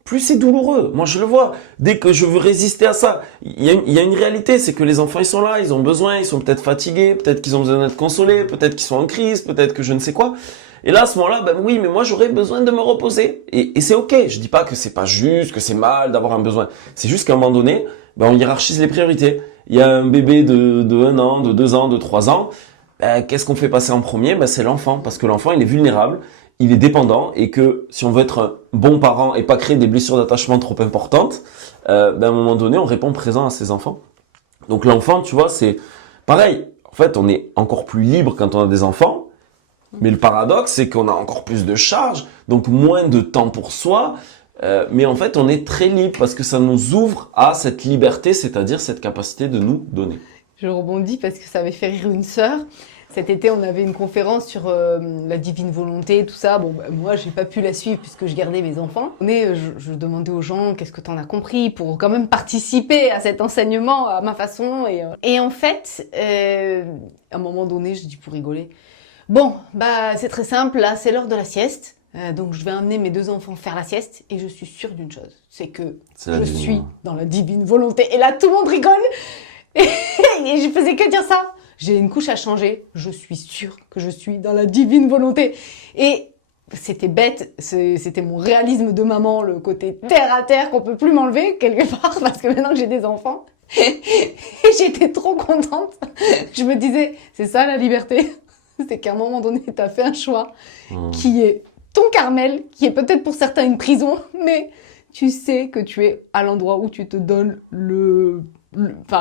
plus c'est douloureux. Moi, je le vois. Dès que je veux résister à ça, il y a une réalité, c'est que les enfants, ils sont là, ils ont besoin, ils sont peut-être fatigués, peut-être qu'ils ont besoin d'être consolés, peut-être qu'ils sont en crise, peut-être que je ne sais quoi. Et là, à ce moment-là, oui, mais moi, j'aurais besoin de me reposer. Et c'est ok. Je dis pas que c'est pas juste, que c'est mal d'avoir un besoin. C'est juste qu'à un moment donné, on hiérarchise les priorités. Il y a un bébé de 1 an, de 2 ans, de 3 ans. Qu'est-ce qu'on fait passer en premier? C'est l'enfant. Parce que l'enfant, il est vulnérable. Il est dépendant et que si on veut être un bon parent et pas créer des blessures d'attachement trop importantes, à un moment donné, on répond présent à ses enfants. Donc l'enfant, tu vois, c'est pareil. En fait, on est encore plus libre quand on a des enfants, mais le paradoxe, c'est qu'on a encore plus de charges, donc moins de temps pour soi, mais en fait, on est très libre parce que ça nous ouvre à cette liberté, c'est-à-dire cette capacité de nous donner. Je rebondis parce que ça avait fait rire une sœur. Cet été, on avait une conférence sur la divine volonté, tout ça. Moi, j'ai pas pu la suivre puisque je gardais mes enfants. Mais je demandais aux gens, qu'est-ce que t'en as compris pour quand même participer à cet enseignement à ma façon. Et en fait, à un moment donné, je dis pour rigoler, c'est très simple, là, c'est l'heure de la sieste. Donc, je vais amener mes 2 enfants faire la sieste. Et je suis sûre d'une chose, c'est que je suis dans la divine volonté. Et là, tout le monde rigole. Et je faisais que dire ça. J'ai une couche à changer, je suis sûre que je suis dans la divine volonté. Et c'était bête, c'était mon réalisme de maman, le côté terre à terre qu'on peut plus m'enlever quelque part parce que maintenant que j'ai des enfants. Et j'étais trop contente. Je me disais, c'est ça la liberté. C'est qu'à un moment donné, tu as fait un choix qui est ton Carmel, qui est peut-être pour certains une prison, mais tu sais que tu es à l'endroit où tu te donnes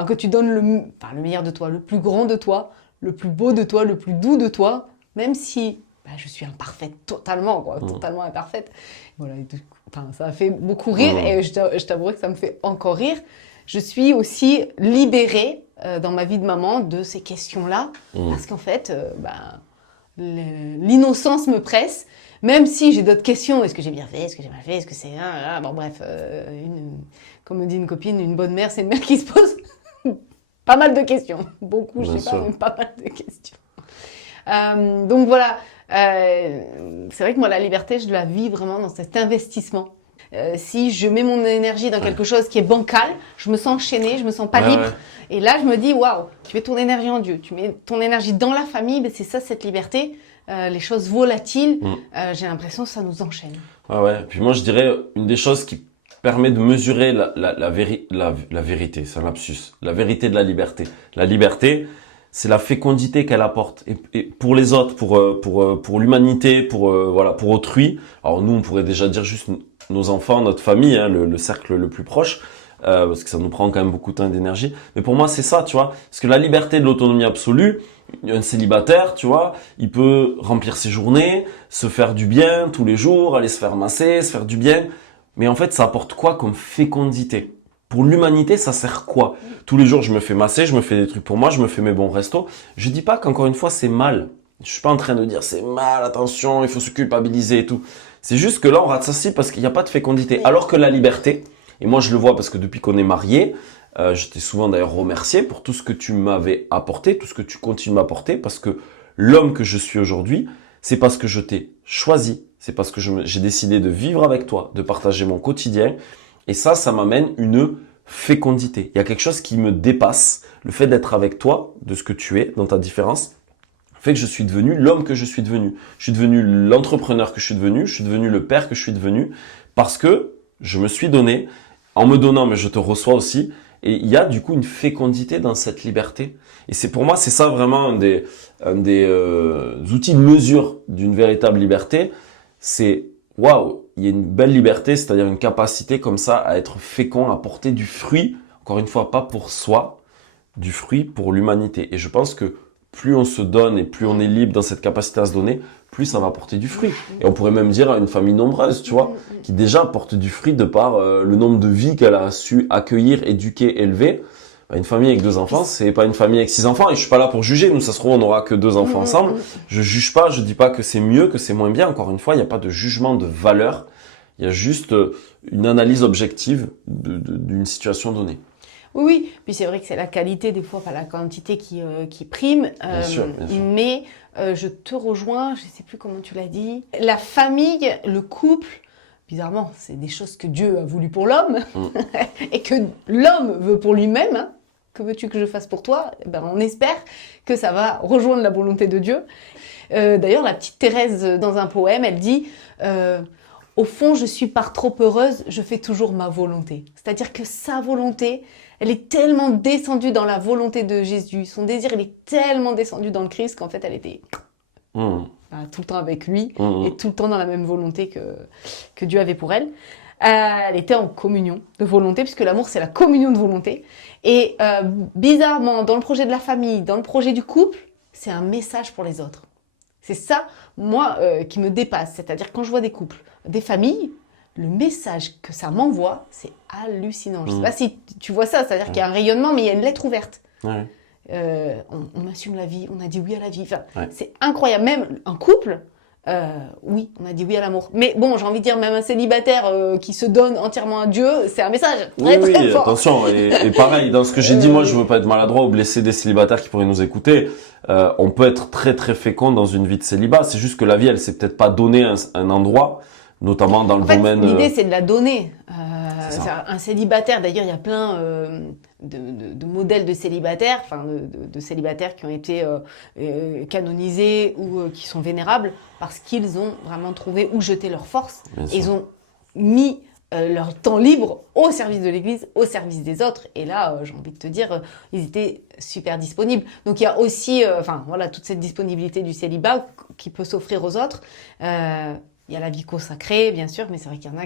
que tu donnes le meilleur de toi, le plus grand de toi, le plus beau de toi, le plus doux de toi, même si je suis imparfaite totalement, totalement imparfaite. Voilà, ça a fait beaucoup rire et je t'avouerai que ça me fait encore rire. Je suis aussi libérée dans ma vie de maman de ces questions-là, parce qu'en fait, l'innocence me presse, même si j'ai d'autres questions. Est-ce que j'ai bien fait? Est-ce que j'ai mal fait? Est-ce que c'est... comme me dit une copine, une bonne mère, c'est une mère qui se pose pas mal de questions. Beaucoup, je sais pas, mais pas mal de questions. Donc voilà, c'est vrai que moi la liberté, je la vis vraiment dans cet investissement. Si je mets mon énergie dans quelque chose qui est bancal, je me sens enchaînée, je me sens pas libre. Et là, je me dis, waouh, tu mets ton énergie en Dieu, tu mets ton énergie dans la famille, mais c'est ça cette liberté. Les choses volatiles, j'ai l'impression que ça nous enchaîne. Ouais. Puis moi, je dirais une des choses qui permet de mesurer la vérité, c'est un lapsus, la vérité de la liberté. La liberté, c'est la fécondité qu'elle apporte et pour les autres, pour l'humanité, pour autrui. Alors nous, on pourrait déjà dire juste nos enfants, notre famille, hein, le cercle le plus proche, parce que ça nous prend quand même beaucoup de temps et d'énergie. Mais pour moi, c'est ça, tu vois, parce que la liberté de l'autonomie absolue, un célibataire, tu vois, il peut remplir ses journées, se faire du bien tous les jours, aller se faire masser, se faire du bien. Mais en fait, ça apporte quoi comme fécondité? Pour l'humanité, ça sert quoi? Tous les jours, je me fais masser, je me fais des trucs pour moi, je me fais mes bons restos. Je dis pas qu'encore une fois, c'est mal. Je suis pas en train de dire c'est mal, attention, il faut se culpabiliser et tout. C'est juste que là, on rate ça aussi parce qu'il n'y a pas de fécondité. Alors que la liberté, et moi je le vois parce que depuis qu'on est mariés, je t'ai souvent d'ailleurs remercié pour tout ce que tu m'avais apporté, tout ce que tu continues de m'apporter, parce que l'homme que je suis aujourd'hui, c'est parce que je t'ai choisi, c'est parce que j'ai décidé de vivre avec toi, de partager mon quotidien. Et ça m'amène une fécondité. Il y a quelque chose qui me dépasse. Le fait d'être avec toi, de ce que tu es, dans ta différence, fait que je suis devenu l'homme que je suis devenu. Je suis devenu l'entrepreneur que je suis devenu le père que je suis devenu, parce que je me suis donné, en me donnant, mais je te reçois aussi, et il y a du coup une fécondité dans cette liberté. Et c'est pour moi, c'est ça vraiment un des outils de mesure d'une véritable liberté, c'est waouh, il y a une belle liberté, c'est-à-dire une capacité comme ça à être fécond, à porter du fruit, encore une fois, pas pour soi, du fruit pour l'humanité. Et je pense que plus on se donne et plus on est libre dans cette capacité à se donner, plus ça va porter du fruit. Et on pourrait même dire à une famille nombreuse, tu vois, qui déjà porte du fruit de par le nombre de vies qu'elle a su accueillir, éduquer, élever. Une famille avec 2 enfants, c'est pas une famille avec 6 enfants. Et je suis pas là pour juger. Nous, ça se trouve, on n'aura que 2 enfants ensemble. Je juge pas, je dis pas que c'est mieux, que c'est moins bien. Encore une fois, il n'y a pas de jugement de valeur. Il y a juste une analyse objective d'une situation donnée. Oui, puis c'est vrai que c'est la qualité des fois, pas la quantité qui prime. Bien sûr. Mais je te rejoins, je sais plus comment tu l'as dit. La famille, le couple, bizarrement, c'est des choses que Dieu a voulu pour l'homme et que l'homme veut pour lui-même. Hein. Que veux-tu que je fasse pour toi? Ben, on espère que ça va rejoindre la volonté de Dieu. D'ailleurs, la petite Thérèse, dans un poème, elle dit au fond, je suis par trop heureuse, je fais toujours ma volonté. C'est-à-dire que sa volonté, elle est tellement descendue dans la volonté de Jésus. Son désir, il est tellement descendu dans le Christ qu'en fait, elle était tout le temps avec lui et tout le temps dans la même volonté que Dieu avait pour elle. Elle était en communion de volonté, puisque l'amour, c'est la communion de volonté. Et bizarrement, dans le projet de la famille, dans le projet du couple, c'est un message pour les autres. C'est ça, moi, qui me dépasse. C'est-à-dire quand je vois des couples, des familles, le message que ça m'envoie, c'est hallucinant. Je ne sais pas si tu vois ça, c'est-à-dire qu'il y a un rayonnement, mais il y a une lettre ouverte. Ouais. On assume la vie, on a dit oui à la vie. Enfin, c'est incroyable. Même un couple, oui, on a dit oui à l'amour. Mais bon, j'ai envie de dire, même un célibataire qui se donne entièrement à Dieu, c'est un message très fort. Attention. Et pareil, dans ce que j'ai dit, moi, je veux pas être maladroit ou blesser des célibataires qui pourraient nous écouter. On peut être très très fécond dans une vie de célibat. C'est juste que la vie, elle s'est peut-être pas donné un endroit, notamment dans le domaine. L'idée, c'est de la donner. Un célibataire, d'ailleurs, il y a plein de modèles de célibataires, enfin de célibataires qui ont été canonisés ou qui sont vénérables parce qu'ils ont vraiment trouvé où jeter leur force. Ils ont mis leur temps libre au service de l'Église, au service des autres. Et là, j'ai envie de te dire, ils étaient super disponibles. Donc il y a aussi, toute cette disponibilité du célibat qui peut s'offrir aux autres. Il y a la vie consacrée, bien sûr, mais c'est vrai qu'il y en a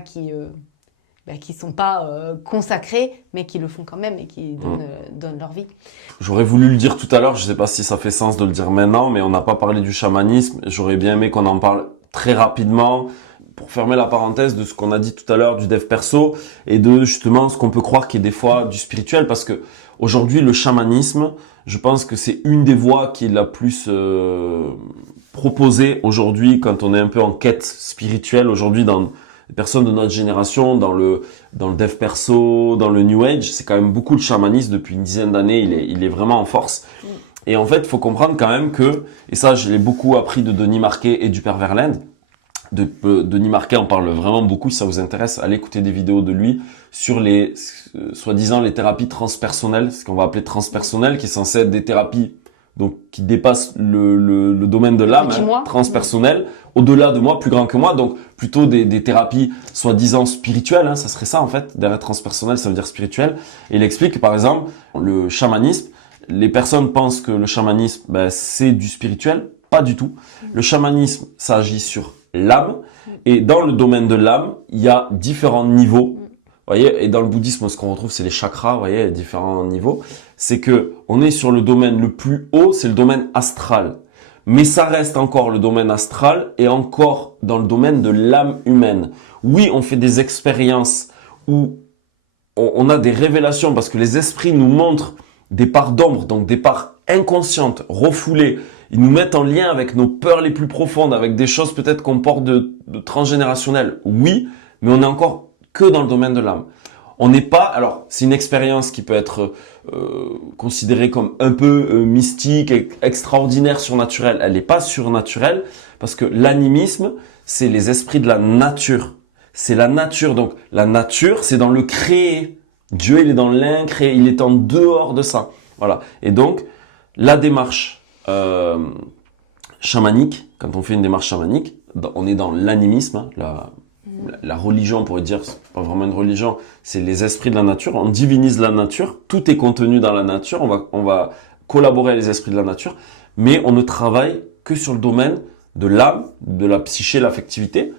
qui sont pas consacrés, mais qui le font quand même et qui donnent leur vie. J'aurais voulu le dire tout à l'heure, je sais pas si ça fait sens de le dire maintenant, mais on n'a pas parlé du chamanisme. J'aurais bien aimé qu'on en parle très rapidement pour fermer la parenthèse de ce qu'on a dit tout à l'heure du dev perso et de justement ce qu'on peut croire qui est des fois du spirituel, parce que aujourd'hui le chamanisme, je pense que c'est une des voies qui est la plus proposée aujourd'hui quand on est un peu en quête spirituelle aujourd'hui dans les personnes de notre génération, dans le dev perso, dans le new age. C'est quand même beaucoup le chamanisme depuis une dizaine d'années, il est vraiment en force. Et en fait, il faut comprendre quand même que, et ça je l'ai beaucoup appris de Denis Marquet et du Père Verlaine, Denis Marquet en parle vraiment beaucoup, si ça vous intéresse, allez écouter des vidéos de lui sur les, soi-disant, les thérapies transpersonnelles, ce qu'on va appeler transpersonnelles, qui est censé être des thérapies donc qui dépassent le domaine de l'âme, transpersonnel, au-delà de moi, plus grand que moi, donc plutôt des thérapies soi-disant spirituelles, ça serait ça en fait, derrière transpersonnel, ça veut dire spirituel. Et il explique que par exemple, le chamanisme, les personnes pensent que le chamanisme, c'est du spirituel, pas du tout. Le chamanisme, ça agit sur l'âme, et dans le domaine de l'âme, il y a différents niveaux. Vous voyez, et dans le bouddhisme, ce qu'on retrouve, c'est les chakras, vous voyez, différents niveaux. C'est que on est sur le domaine le plus haut, c'est le domaine astral. Mais ça reste encore le domaine astral et encore dans le domaine de l'âme humaine. Oui, on fait des expériences où on a des révélations parce que les esprits nous montrent des parts d'ombre, donc des parts inconscientes, refoulées. Ils nous mettent en lien avec nos peurs les plus profondes, avec des choses peut-être qu'on porte de transgénérationnel. Oui, mais on est encore que dans le domaine de l'âme. On n'est pas, alors c'est une expérience qui peut être considérée comme un peu mystique, extraordinaire, surnaturelle. Elle n'est pas surnaturelle parce que l'animisme, c'est les esprits de la nature. C'est la nature. Donc la nature, c'est dans le créé. Dieu, il est dans l'incréé, il est en dehors de ça. Voilà. Et donc, la démarche chamanique, quand on fait une démarche chamanique, on est dans l'animisme, la religion, on pourrait dire, c'est pas vraiment une religion, c'est les esprits de la nature. On divinise la nature, tout est contenu dans la nature, on va collaborer avec les esprits de la nature, mais on ne travaille que sur le domaine de l'âme, de la psyché, l'affectivité.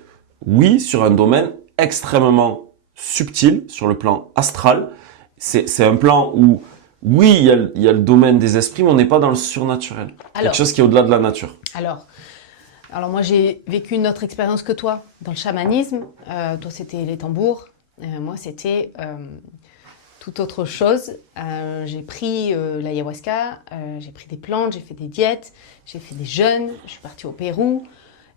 Oui, sur un domaine extrêmement subtil, sur le plan astral. C'est un plan où, oui, il y a le domaine des esprits, mais on n'est pas dans le surnaturel. Quelque chose qui est au-delà de la nature. Alors moi, j'ai vécu une autre expérience que toi dans le chamanisme. Toi, c'était les tambours. Moi, c'était toute autre chose. J'ai pris l'ayahuasca, j'ai pris des plantes, j'ai fait des diètes, j'ai fait des jeûnes, je suis partie au Pérou.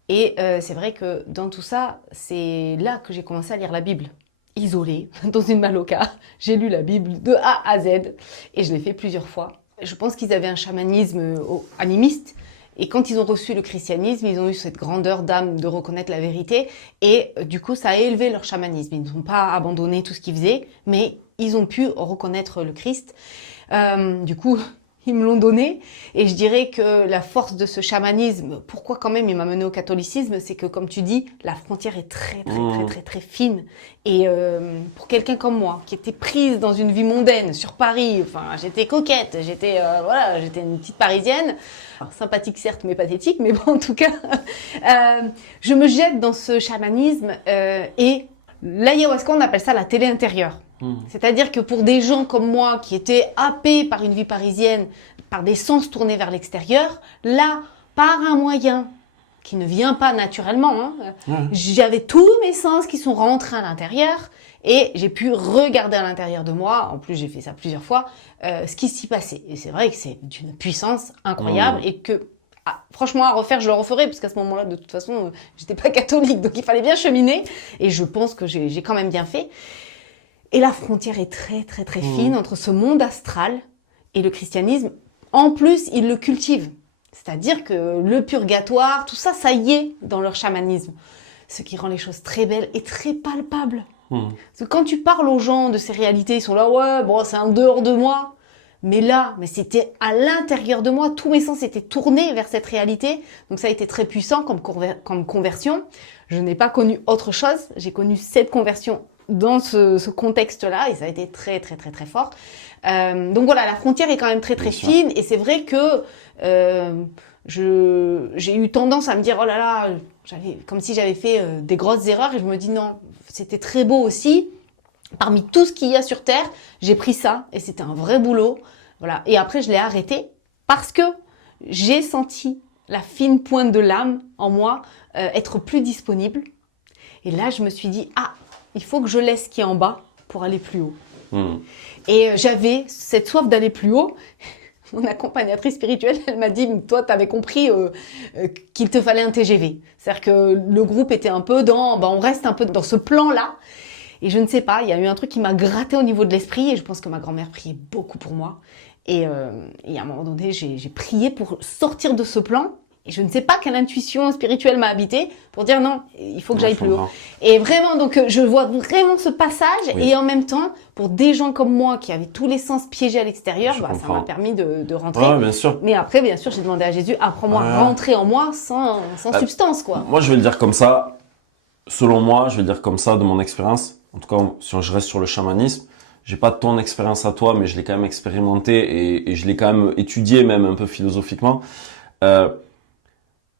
Et c'est vrai que dans tout ça, c'est là que j'ai commencé à lire la Bible. Isolée, dans une maloca. J'ai lu la Bible de A à Z et je l'ai fait plusieurs fois. Je pense qu'ils avaient un chamanisme animiste. Et quand ils ont reçu le christianisme, ils ont eu cette grandeur d'âme de reconnaître la vérité. Et du coup, ça a élevé leur chamanisme. Ils n'ont pas abandonné tout ce qu'ils faisaient, mais ils ont pu reconnaître le Christ. Du coup, ils me l'ont donné. Et je dirais que la force de ce chamanisme, pourquoi quand même il m'a mené au catholicisme, c'est que comme tu dis, la frontière est très fine. Et pour quelqu'un comme moi, qui était prise dans une vie mondaine sur Paris, enfin, j'étais coquette, j'étais une petite Parisienne. Alors, sympathique certes, mais pathétique, mais bon, en tout cas, je me jette dans ce chamanisme et l'ayahuasca, on appelle ça la télé intérieure. C'est-à-dire que pour des gens comme moi qui étaient happés par une vie parisienne, par des sens tournés vers l'extérieur, là, par un moyen qui ne vient pas naturellement, j'avais tous mes sens qui sont rentrés à l'intérieur et j'ai pu regarder à l'intérieur de moi, en plus j'ai fait ça plusieurs fois, ce qui s'y passait. Et c'est vrai que c'est d'une puissance incroyable et que, franchement, à refaire, je le referais parce qu'à ce moment-là, de toute façon, j'étais pas catholique, donc il fallait bien cheminer et je pense que j'ai quand même bien fait. Et la frontière est très fine entre ce monde astral et le christianisme. En plus, ils le cultivent. C'est-à-dire que le purgatoire, tout ça, ça y est dans leur chamanisme. Ce qui rend les choses très belles et très palpables. Parce que quand tu parles aux gens de ces réalités, ils sont là, ouais, bon, c'est en dehors de moi. Mais là, c'était à l'intérieur de moi. Tous mes sens étaient tournés vers cette réalité. Donc ça a été très puissant comme conversion. Je n'ai pas connu autre chose. J'ai connu cette conversion dans ce contexte-là, et ça a été très fort. Donc voilà, la frontière est quand même très fine, et c'est vrai que j'ai eu tendance à me dire, oh là là, comme si j'avais fait des grosses erreurs, et je me dis non, c'était très beau aussi. Parmi tout ce qu'il y a sur Terre, j'ai pris ça, et c'était un vrai boulot. Voilà. Et après, je l'ai arrêté, parce que j'ai senti la fine pointe de l'âme en moi être plus disponible. Et là, je me suis dit, il faut que je laisse ce qui est en bas pour aller plus haut. Et j'avais cette soif d'aller plus haut. Mon accompagnatrice spirituelle, elle m'a dit, toi, tu avais compris qu'il te fallait un TGV. C'est-à-dire que le groupe était un peu on reste un peu dans ce plan-là. Et je ne sais pas, il y a eu un truc qui m'a gratté au niveau de l'esprit et je pense que ma grand-mère priait beaucoup pour moi. Et à un moment donné, j'ai prié pour sortir de ce plan. Et je ne sais pas quelle intuition spirituelle m'a habité pour dire non, il faut que j'aille plus haut. Et vraiment, donc je vois vraiment ce passage. Oui. Et en même temps, pour des gens comme moi qui avaient tous les sens piégés à l'extérieur, ça m'a permis de rentrer. Ouais, bien sûr. Mais après, bien sûr, j'ai demandé à Jésus, apprends-moi à rentrer en moi sans substance, quoi. Moi, je vais le dire comme ça. Selon moi, je vais le dire comme ça de mon expérience. En tout cas, si je reste sur le chamanisme, j'ai pas ton expérience à toi, mais je l'ai quand même expérimenté et je l'ai quand même étudié, même un peu philosophiquement.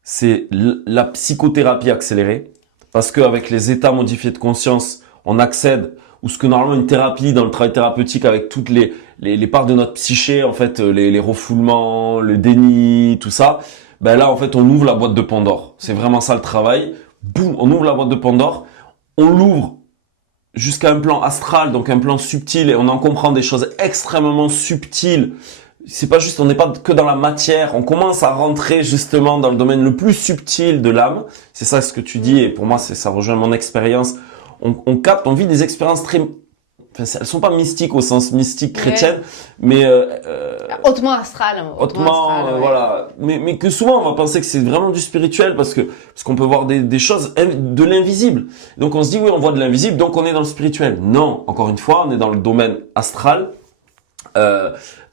C'est la psychothérapie accélérée, parce qu'avec les états modifiés de conscience, on accède, ou ce que normalement une thérapie dans le travail thérapeutique avec toutes les parts de notre psyché, en fait, les refoulements, le déni, tout ça, ben là, en fait, on ouvre la boîte de Pandore. C'est vraiment ça le travail. Boum, on ouvre la boîte de Pandore, on l'ouvre jusqu'à un plan astral, donc un plan subtil, et on en comprend des choses extrêmement subtiles. C'est pas juste, on n'est pas que dans la matière, on commence à rentrer justement dans le domaine le plus subtil de l'âme. C'est ça ce que tu dis, et pour moi, ça rejoint mon expérience. On capte, on vit des expériences très, enfin, elles sont pas mystiques au sens mystique chrétienne, mais hautement astral. Hautement, voilà. Mais que souvent, on va penser que c'est vraiment du spirituel parce qu'on peut voir des choses de l'invisible. Donc on se dit, oui, on voit de l'invisible, donc on est dans le spirituel. Non, encore une fois, on est dans le domaine astral.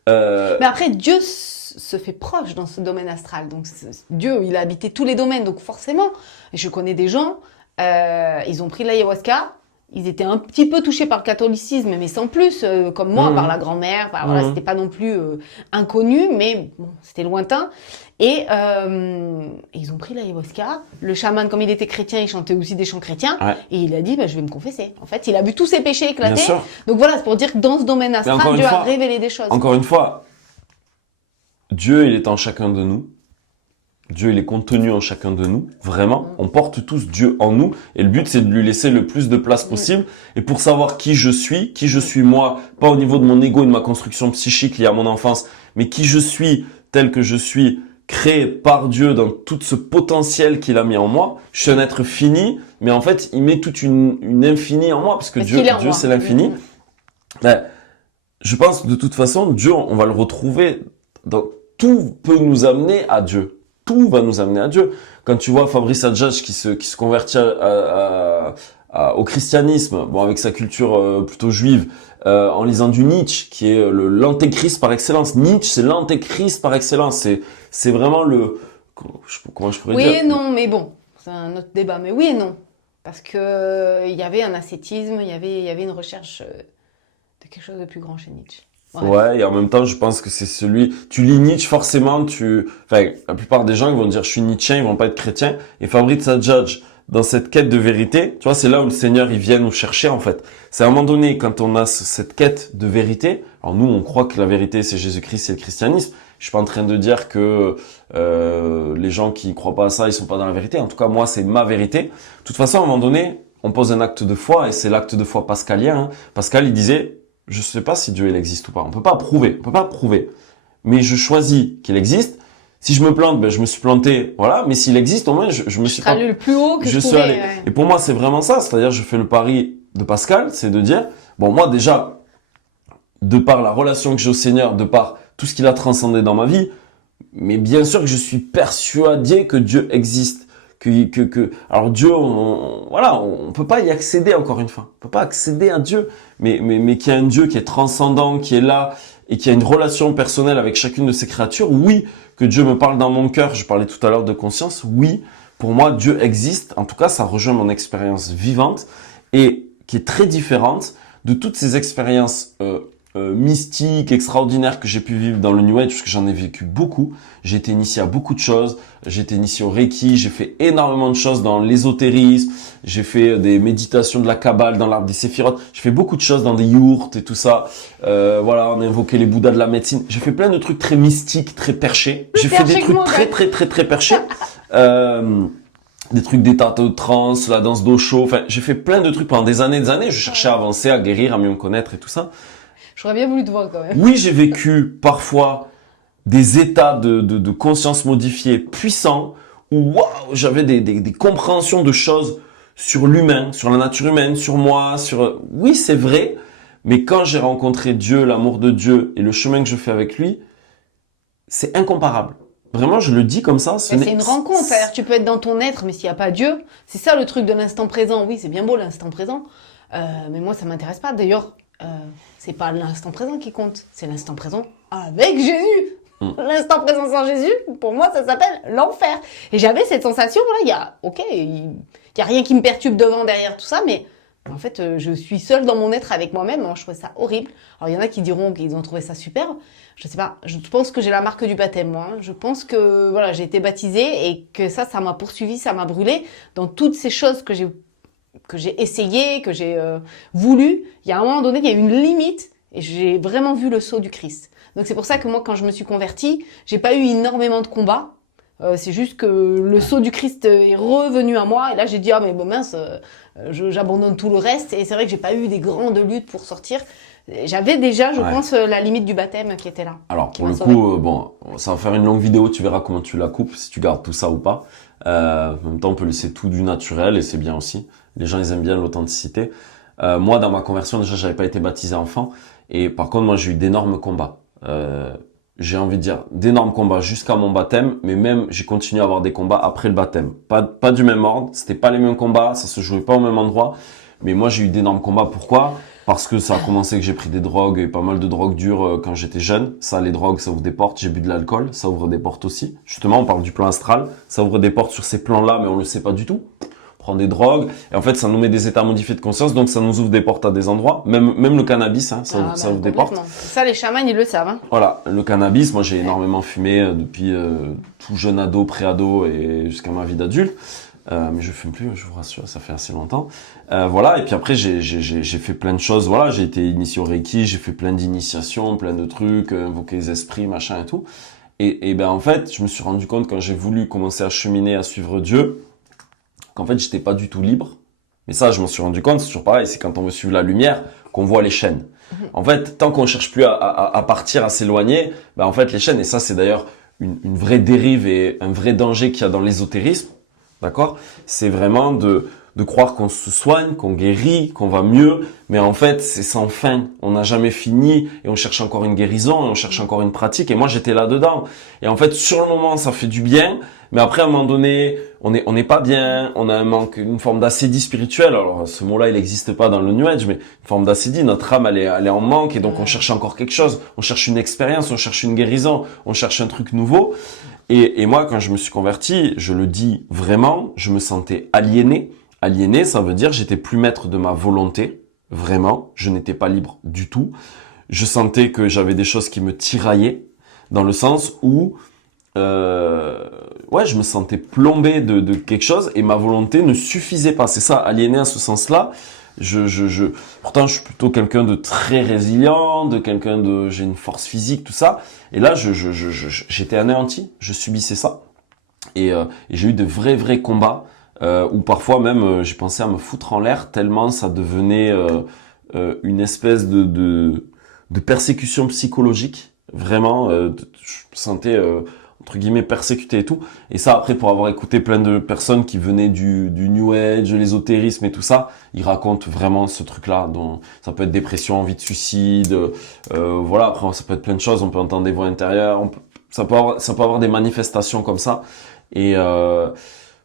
Mais après, Dieu se fait proche dans ce domaine astral. Donc Dieu, il a habité tous les domaines. Donc forcément, je connais des gens, ils ont pris l'ayahuasca, ils étaient un petit peu touchés par le catholicisme, mais sans plus, comme moi, par la grand-mère. Voilà, c'était pas non plus inconnu, mais bon, c'était lointain. Et ils ont pris l'ayahuasca. Le chaman, comme il était chrétien, il chantait aussi des chants chrétiens. Ouais. Et il a dit, je vais me confesser. En fait, il a vu tous ses péchés éclater. Bien sûr. Donc voilà, c'est pour dire que dans ce domaine astral, Dieu a révélé des choses. Encore une fois, Dieu, il est en chacun de nous. Dieu, il est contenu en chacun de nous. Vraiment, on porte tous Dieu en nous. Et le but, c'est de lui laisser le plus de place possible. Et pour savoir qui je suis moi, pas au niveau de mon ego et de ma construction psychique liée à mon enfance, mais qui je suis tel que je suis, créé par Dieu dans tout ce potentiel qu'il a mis en moi. Je suis un être fini, mais en fait, il met toute une infinie en moi, parce que Dieu c'est l'infini. Ben, je pense de toute façon, Dieu, on va le retrouver dans tout peut nous amener à Dieu. Tout va nous amener à Dieu. Quand tu vois Fabrice Adjadj qui se convertit au christianisme, bon, avec sa culture plutôt juive, en lisant du Nietzsche, qui est l'antéchrist par excellence. Nietzsche, c'est l'antéchrist par excellence. C'est vraiment comment je pourrais dire. Oui et non, mais bon, c'est un autre débat. Mais oui et non, parce que il y avait un ascétisme, il y avait une recherche de quelque chose de plus grand chez Nietzsche. Ouais, et en même temps, je pense que c'est tu lis Nietzsche, forcément, la plupart des gens, ils vont dire, je suis nietzschéen, ils vont pas être chrétiens. Et Fabrice Adjadj, dans cette quête de vérité, tu vois, c'est là où le Seigneur, il vient nous chercher, en fait. C'est à un moment donné, quand on a cette quête de vérité, alors nous, on croit que la vérité, c'est Jésus-Christ, c'est le christianisme. Je suis pas en train de dire que, les gens qui croient pas à ça, ils sont pas dans la vérité. En tout cas, moi, c'est ma vérité. De toute façon, à un moment donné, on pose un acte de foi, et c'est l'acte de foi pascalien, hein. Pascal, il disait, je sais pas si Dieu il existe ou pas. On peut pas prouver. Mais je choisis qu'il existe. Si je me plante, je me suis planté. Voilà. Mais s'il existe, au moins, je me suis pas. Le plus haut que je suis allé. Ouais. Et pour moi, c'est vraiment ça. C'est-à-dire, je fais le pari de Pascal, c'est de dire, bon, moi, déjà, de par la relation que j'ai au Seigneur, de par tout ce qu'il a transcendé dans ma vie, mais bien sûr que je suis persuadé que Dieu existe. Alors Dieu, on peut pas y accéder encore une fois. On peut pas accéder à Dieu, mais qu'il y a un Dieu qui est transcendant, qui est là et qui a une relation personnelle avec chacune de ses créatures. Oui, que Dieu me parle dans mon cœur. Je parlais tout à l'heure de conscience. Oui, pour moi, Dieu existe. En tout cas, ça rejoint mon expérience vivante et qui est très différente de toutes ces expériences mystique, extraordinaire que j'ai pu vivre dans le New Age, parce que j'en ai vécu beaucoup. J'ai été initié à beaucoup de choses. J'ai été initié au Reiki. J'ai fait énormément de choses dans l'ésotérisme. J'ai fait des méditations de la Kabbale, dans l'arbre des séphirotes. J'ai fait beaucoup de choses dans des yourtes et tout ça. Voilà, on a invoqué les Bouddhas de la médecine. J'ai fait plein de trucs très mystiques, très perchés. J'ai fait des trucs très perchés. Des trucs d'état de transe, la danse d'Osho. Enfin, j'ai fait plein de trucs pendant des années. Je cherchais à avancer, à guérir, à mieux me connaître et tout ça. J'aurais bien voulu te voir quand même. Oui, j'ai vécu parfois des états de conscience modifiés puissants où waouh, j'avais des compréhensions de choses sur l'humain, sur la nature humaine, sur moi, Oui, c'est vrai, Mais quand j'ai rencontré Dieu, l'amour de Dieu et le chemin que je fais avec lui, c'est incomparable. Vraiment, je le dis comme ça. C'est une rencontre. C'est-à-dire, tu peux être dans ton être, mais s'il n'y a pas Dieu, c'est ça le truc de l'instant présent. Oui, c'est bien beau l'instant présent, mais moi, ça m'intéresse pas. D'ailleurs, c'est pas l'instant présent qui compte, c'est l'instant présent avec Jésus. L'instant présent sans Jésus, pour moi, ça s'appelle l'enfer. Et j'avais cette sensation, voilà, il y a rien qui me perturbe devant, derrière tout ça, mais en fait, je suis seule dans mon être avec moi-même. Moi, je trouvais ça horrible. Alors, il y en a qui diront qu'ils ont trouvé ça super. Je sais pas. Je pense que j'ai la marque du baptême, moi. Je pense que, voilà, j'ai été baptisée et que ça m'a poursuivi, ça m'a brûlé dans toutes ces choses que j'ai essayé, que j'ai voulu. Il y a un moment donné, il y a une limite et j'ai vraiment vu le sceau du Christ. Donc c'est pour ça que moi, quand je me suis convertie, j'ai pas eu énormément de combats. C'est juste que le sceau du Christ est revenu à moi et là j'ai dit ah mais bon mince, j'abandonne tout le reste. Et c'est vrai que j'ai pas eu des grandes luttes pour sortir. J'avais déjà, je pense, la limite du baptême qui était là. Alors pour le coup, bon, ça va faire une longue vidéo. Tu verras comment tu la coupes, si tu gardes tout ça ou pas. En même temps, on peut laisser tout du naturel et c'est bien aussi. Les gens ils aiment bien l'authenticité. Moi, dans ma conversion, déjà, j'avais pas été baptisé enfant et par contre, moi, j'ai eu d'énormes combats. J'ai envie de dire d'énormes combats jusqu'à mon baptême, mais même j'ai continué à avoir des combats après le baptême. Pas du même ordre, c'était pas les mêmes combats, ça se jouait pas au même endroit, mais moi j'ai eu d'énormes combats. Pourquoi? Parce que ça a commencé que j'ai pris des drogues et pas mal de drogues dures quand j'étais jeune. Ça, les drogues, ça ouvre des portes. J'ai bu de l'alcool, ça ouvre des portes aussi. Justement, on parle du plan astral, ça ouvre des portes sur ces plans-là, mais on le sait pas du tout. Prend des drogues et en fait ça nous met des états modifiés de conscience, donc ça nous ouvre des portes à des endroits, même le cannabis, hein, ça ouvre des portes. Ça les chamans ils le savent. Hein. Voilà, le cannabis, moi j'ai énormément fumé depuis tout jeune ado, pré-ado et jusqu'à ma vie d'adulte, mais je fume plus, je vous rassure, ça fait assez longtemps. Voilà, et puis après j'ai fait plein de choses, voilà, j'ai été initié au Reiki, j'ai fait plein d'initiations, plein de trucs, invoquer les esprits, machin et tout. Et ben en fait, je me suis rendu compte quand j'ai voulu commencer à cheminer, à suivre Dieu, qu'en fait, j'étais pas du tout libre. Mais ça, je m'en suis rendu compte, c'est toujours pareil, c'est quand on veut suivre la lumière qu'on voit les chaînes. En fait, tant qu'on cherche plus à partir, à s'éloigner, ben en fait, les chaînes, et ça, c'est d'ailleurs une vraie dérive et un vrai danger qu'il y a dans l'ésotérisme, d'accord? C'est vraiment de croire qu'on se soigne, qu'on guérit, qu'on va mieux, mais en fait, c'est sans fin. On n'a jamais fini et on cherche encore une guérison et on cherche encore une pratique. Et moi, j'étais là-dedans. Et en fait, sur le moment, ça fait du bien, mais après, à un moment donné, on n'est pas bien, on a un manque, une forme d'acédie spirituelle. Alors, ce mot-là, il n'existe pas dans le New Age, mais une forme d'acédie, notre âme, elle est en manque et donc on cherche encore quelque chose. On cherche une expérience, on cherche une guérison, on cherche un truc nouveau. Et moi, quand je me suis converti, je le dis vraiment, je me sentais aliéné. Aliéné, ça veut dire j'étais plus maître de ma volonté, vraiment, je n'étais pas libre du tout. Je sentais que j'avais des choses qui me tiraillaient, dans le sens où je me sentais plombé de quelque chose et ma volonté ne suffisait pas. C'est ça, aliéné à ce sens-là. Pourtant, je suis plutôt quelqu'un de très résilient, j'ai une force physique, tout ça. Et là, j'étais anéanti, je subissais ça. Et j'ai eu de vrais combats. Où parfois même j'ai pensé à me foutre en l'air tellement ça devenait une espèce de persécution psychologique. Vraiment, je me sentais entre guillemets persécuté et tout. Et ça après pour avoir écouté plein de personnes qui venaient du New Age, l'ésotérisme et tout ça, ils racontent vraiment ce truc-là. Donc ça peut être dépression, envie de suicide, voilà. Après ça peut être plein de choses. On peut entendre des voix intérieures. Ça peut avoir des manifestations comme ça. Et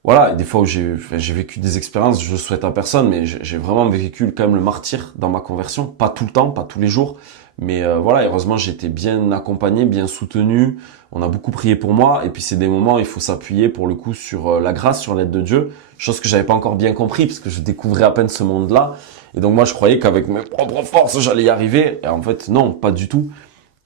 voilà, et des fois où j'ai vécu des expériences, je souhaite à personne, mais j'ai vraiment vécu quand même le martyr dans ma conversion. Pas tout le temps, pas tous les jours, mais voilà, heureusement j'ai été bien accompagné, bien soutenu. On a beaucoup prié pour moi, et puis c'est des moments où il faut s'appuyer pour le coup sur la grâce, sur l'aide de Dieu, chose que j'avais pas encore bien compris, parce que je découvrais à peine ce monde-là. Et donc moi je croyais qu'avec mes propres forces j'allais y arriver, et en fait non, pas du tout.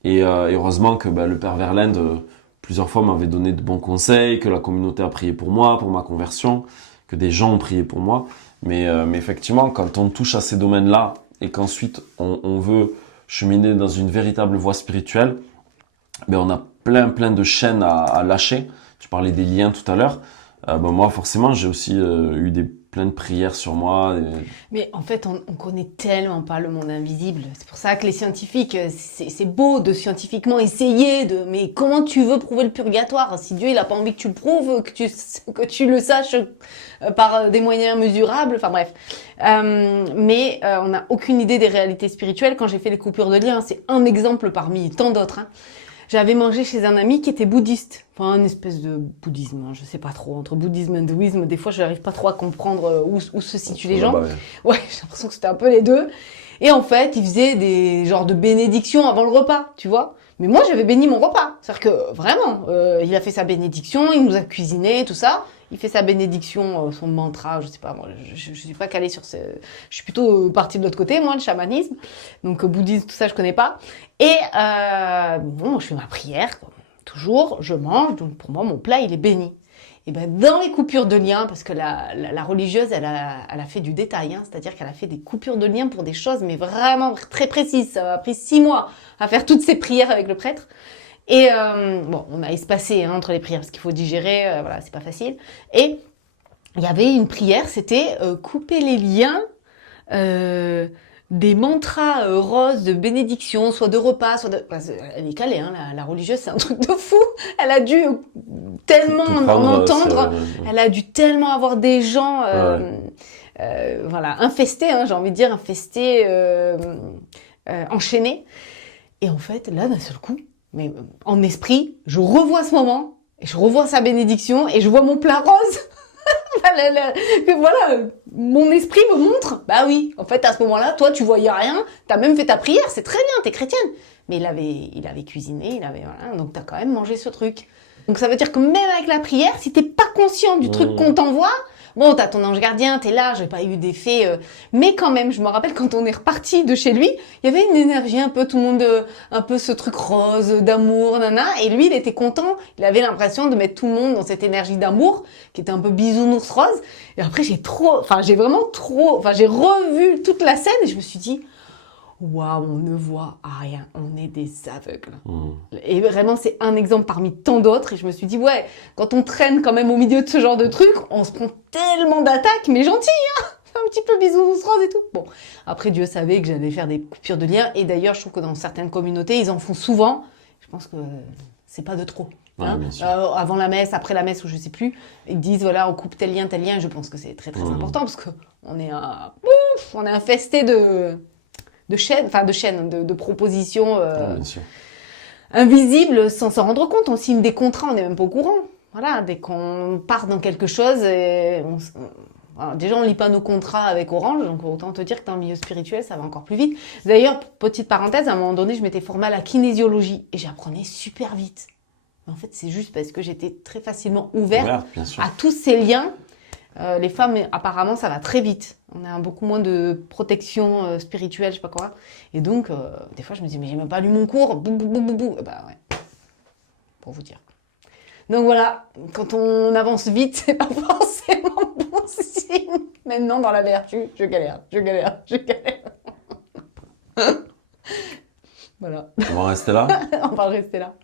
Et heureusement que le Père Verlaine plusieurs fois m'avait donné de bons conseils, que la communauté a prié pour moi, pour ma conversion, que des gens ont prié pour moi. Mais effectivement, quand on touche à ces domaines-là et qu'ensuite on veut cheminer dans une véritable voie spirituelle, on a plein de chaînes à lâcher. Tu parlais des liens tout à l'heure. Moi, forcément, j'ai aussi eu plein de prières sur moi. Mais en fait, on connaît tellement pas le monde invisible. C'est pour ça que les scientifiques, c'est beau de scientifiquement essayer de... Mais comment tu veux prouver le purgatoire si Dieu, il a pas envie que tu le prouves, que tu le saches par des moyens mesurables. Enfin bref. Mais on n'a aucune idée des réalités spirituelles. Quand j'ai fait les coupures de lien, c'est un exemple parmi tant d'autres. Hein. J'avais mangé chez un ami qui était bouddhiste. Enfin, une espèce de bouddhisme, hein, je sais pas trop. Entre bouddhisme et hindouisme, des fois, je n'arrive pas trop à comprendre où se situent les gens. Ouais, j'ai l'impression que c'était un peu les deux. Et en fait, il faisait des genres de bénédictions avant le repas, tu vois. Mais moi, j'avais béni mon repas. C'est-à-dire que, vraiment, il a fait sa bénédiction, il nous a cuisiné, tout ça. Il fait sa bénédiction, son mantra, je sais pas, moi, je suis pas calée sur ce... Je suis plutôt partie de l'autre côté, moi, le chamanisme. Donc, bouddhisme, tout ça, je connais pas. Et, bon, je fais ma prière, quoi. Toujours, je mange, donc pour moi, mon plat, il est béni. Et ben, dans les coupures de lien, parce que la religieuse, elle a fait du détail, hein, c'est-à-dire qu'elle a fait des coupures de lien pour des choses, mais vraiment très précises. Ça m'a pris 6 mois à faire toutes ces prières avec le prêtre. Et bon, on a espacé hein, entre les prières parce qu'il faut digérer, voilà, c'est pas facile. Et il y avait une prière, c'était couper les liens des mantras roses de bénédiction, soit de repas, soit de... Elle est calée, hein, la religieuse, c'est un truc de fou. Elle a dû tellement en entendre, elle a dû tellement avoir des gens, voilà, infestés, hein, j'ai envie de dire, infestés, enchaînés. Et en fait, là, d'un seul coup, mais en esprit, je revois ce moment, et je revois sa bénédiction, et je vois mon plat rose. Voilà, mon esprit me montre, bah oui, en fait, à ce moment-là, toi, tu voyais rien, t'as même fait ta prière, c'est très bien, t'es chrétienne. Mais il avait cuisiné, voilà, donc t'as quand même mangé ce truc. Donc ça veut dire que même avec la prière, si t'es pas conscient du truc qu'on t'envoie, bon, t'as ton ange gardien, t'es là, j'ai pas eu d'effet, mais quand même, je me rappelle quand on est reparti de chez lui, il y avait une énergie un peu, tout le monde, un peu ce truc rose, d'amour, nana, et lui, il était content, il avait l'impression de mettre tout le monde dans cette énergie d'amour, qui était un peu bisounours rose, et après j'ai revu toute la scène, et je me suis dit, waouh, on ne voit rien, on est des aveugles. Et vraiment, c'est un exemple parmi tant d'autres. Et je me suis dit, ouais, quand on traîne quand même au milieu de ce genre de trucs, on se prend tellement d'attaques, mais gentil, hein, un petit peu bisounours rose et tout. Bon, après, Dieu savait que j'allais faire des coupures de liens. Et d'ailleurs, je trouve que dans certaines communautés, ils en font souvent. Je pense que c'est pas de trop. Hein. Avant la messe, après la messe, ou je sais plus, ils disent, voilà, on coupe tel lien. Et je pense que c'est très, très important parce qu'on est infesté de propositions invisibles sans s'en rendre compte. On signe des contrats, on n'est même pas au courant. Voilà, dès qu'on part dans quelque chose, déjà on lit pas nos contrats avec Orange, donc autant te dire que dans le milieu spirituel, ça va encore plus vite. D'ailleurs, petite parenthèse, à un moment donné, je m'étais formée à la kinésiologie et j'apprenais super vite. Mais en fait, c'est juste parce que j'étais très facilement ouverte à tous ces liens. Les femmes, apparemment, ça va très vite. On a beaucoup moins de protection spirituelle, je sais pas quoi. Et donc, des fois, je me dis, mais j'ai même pas lu mon cours. Bah ouais, pour vous dire. Donc voilà, quand on avance vite, c'est pas forcément bon signe. Maintenant, dans la vertu, je galère. Voilà. On va rester là ? On va rester là.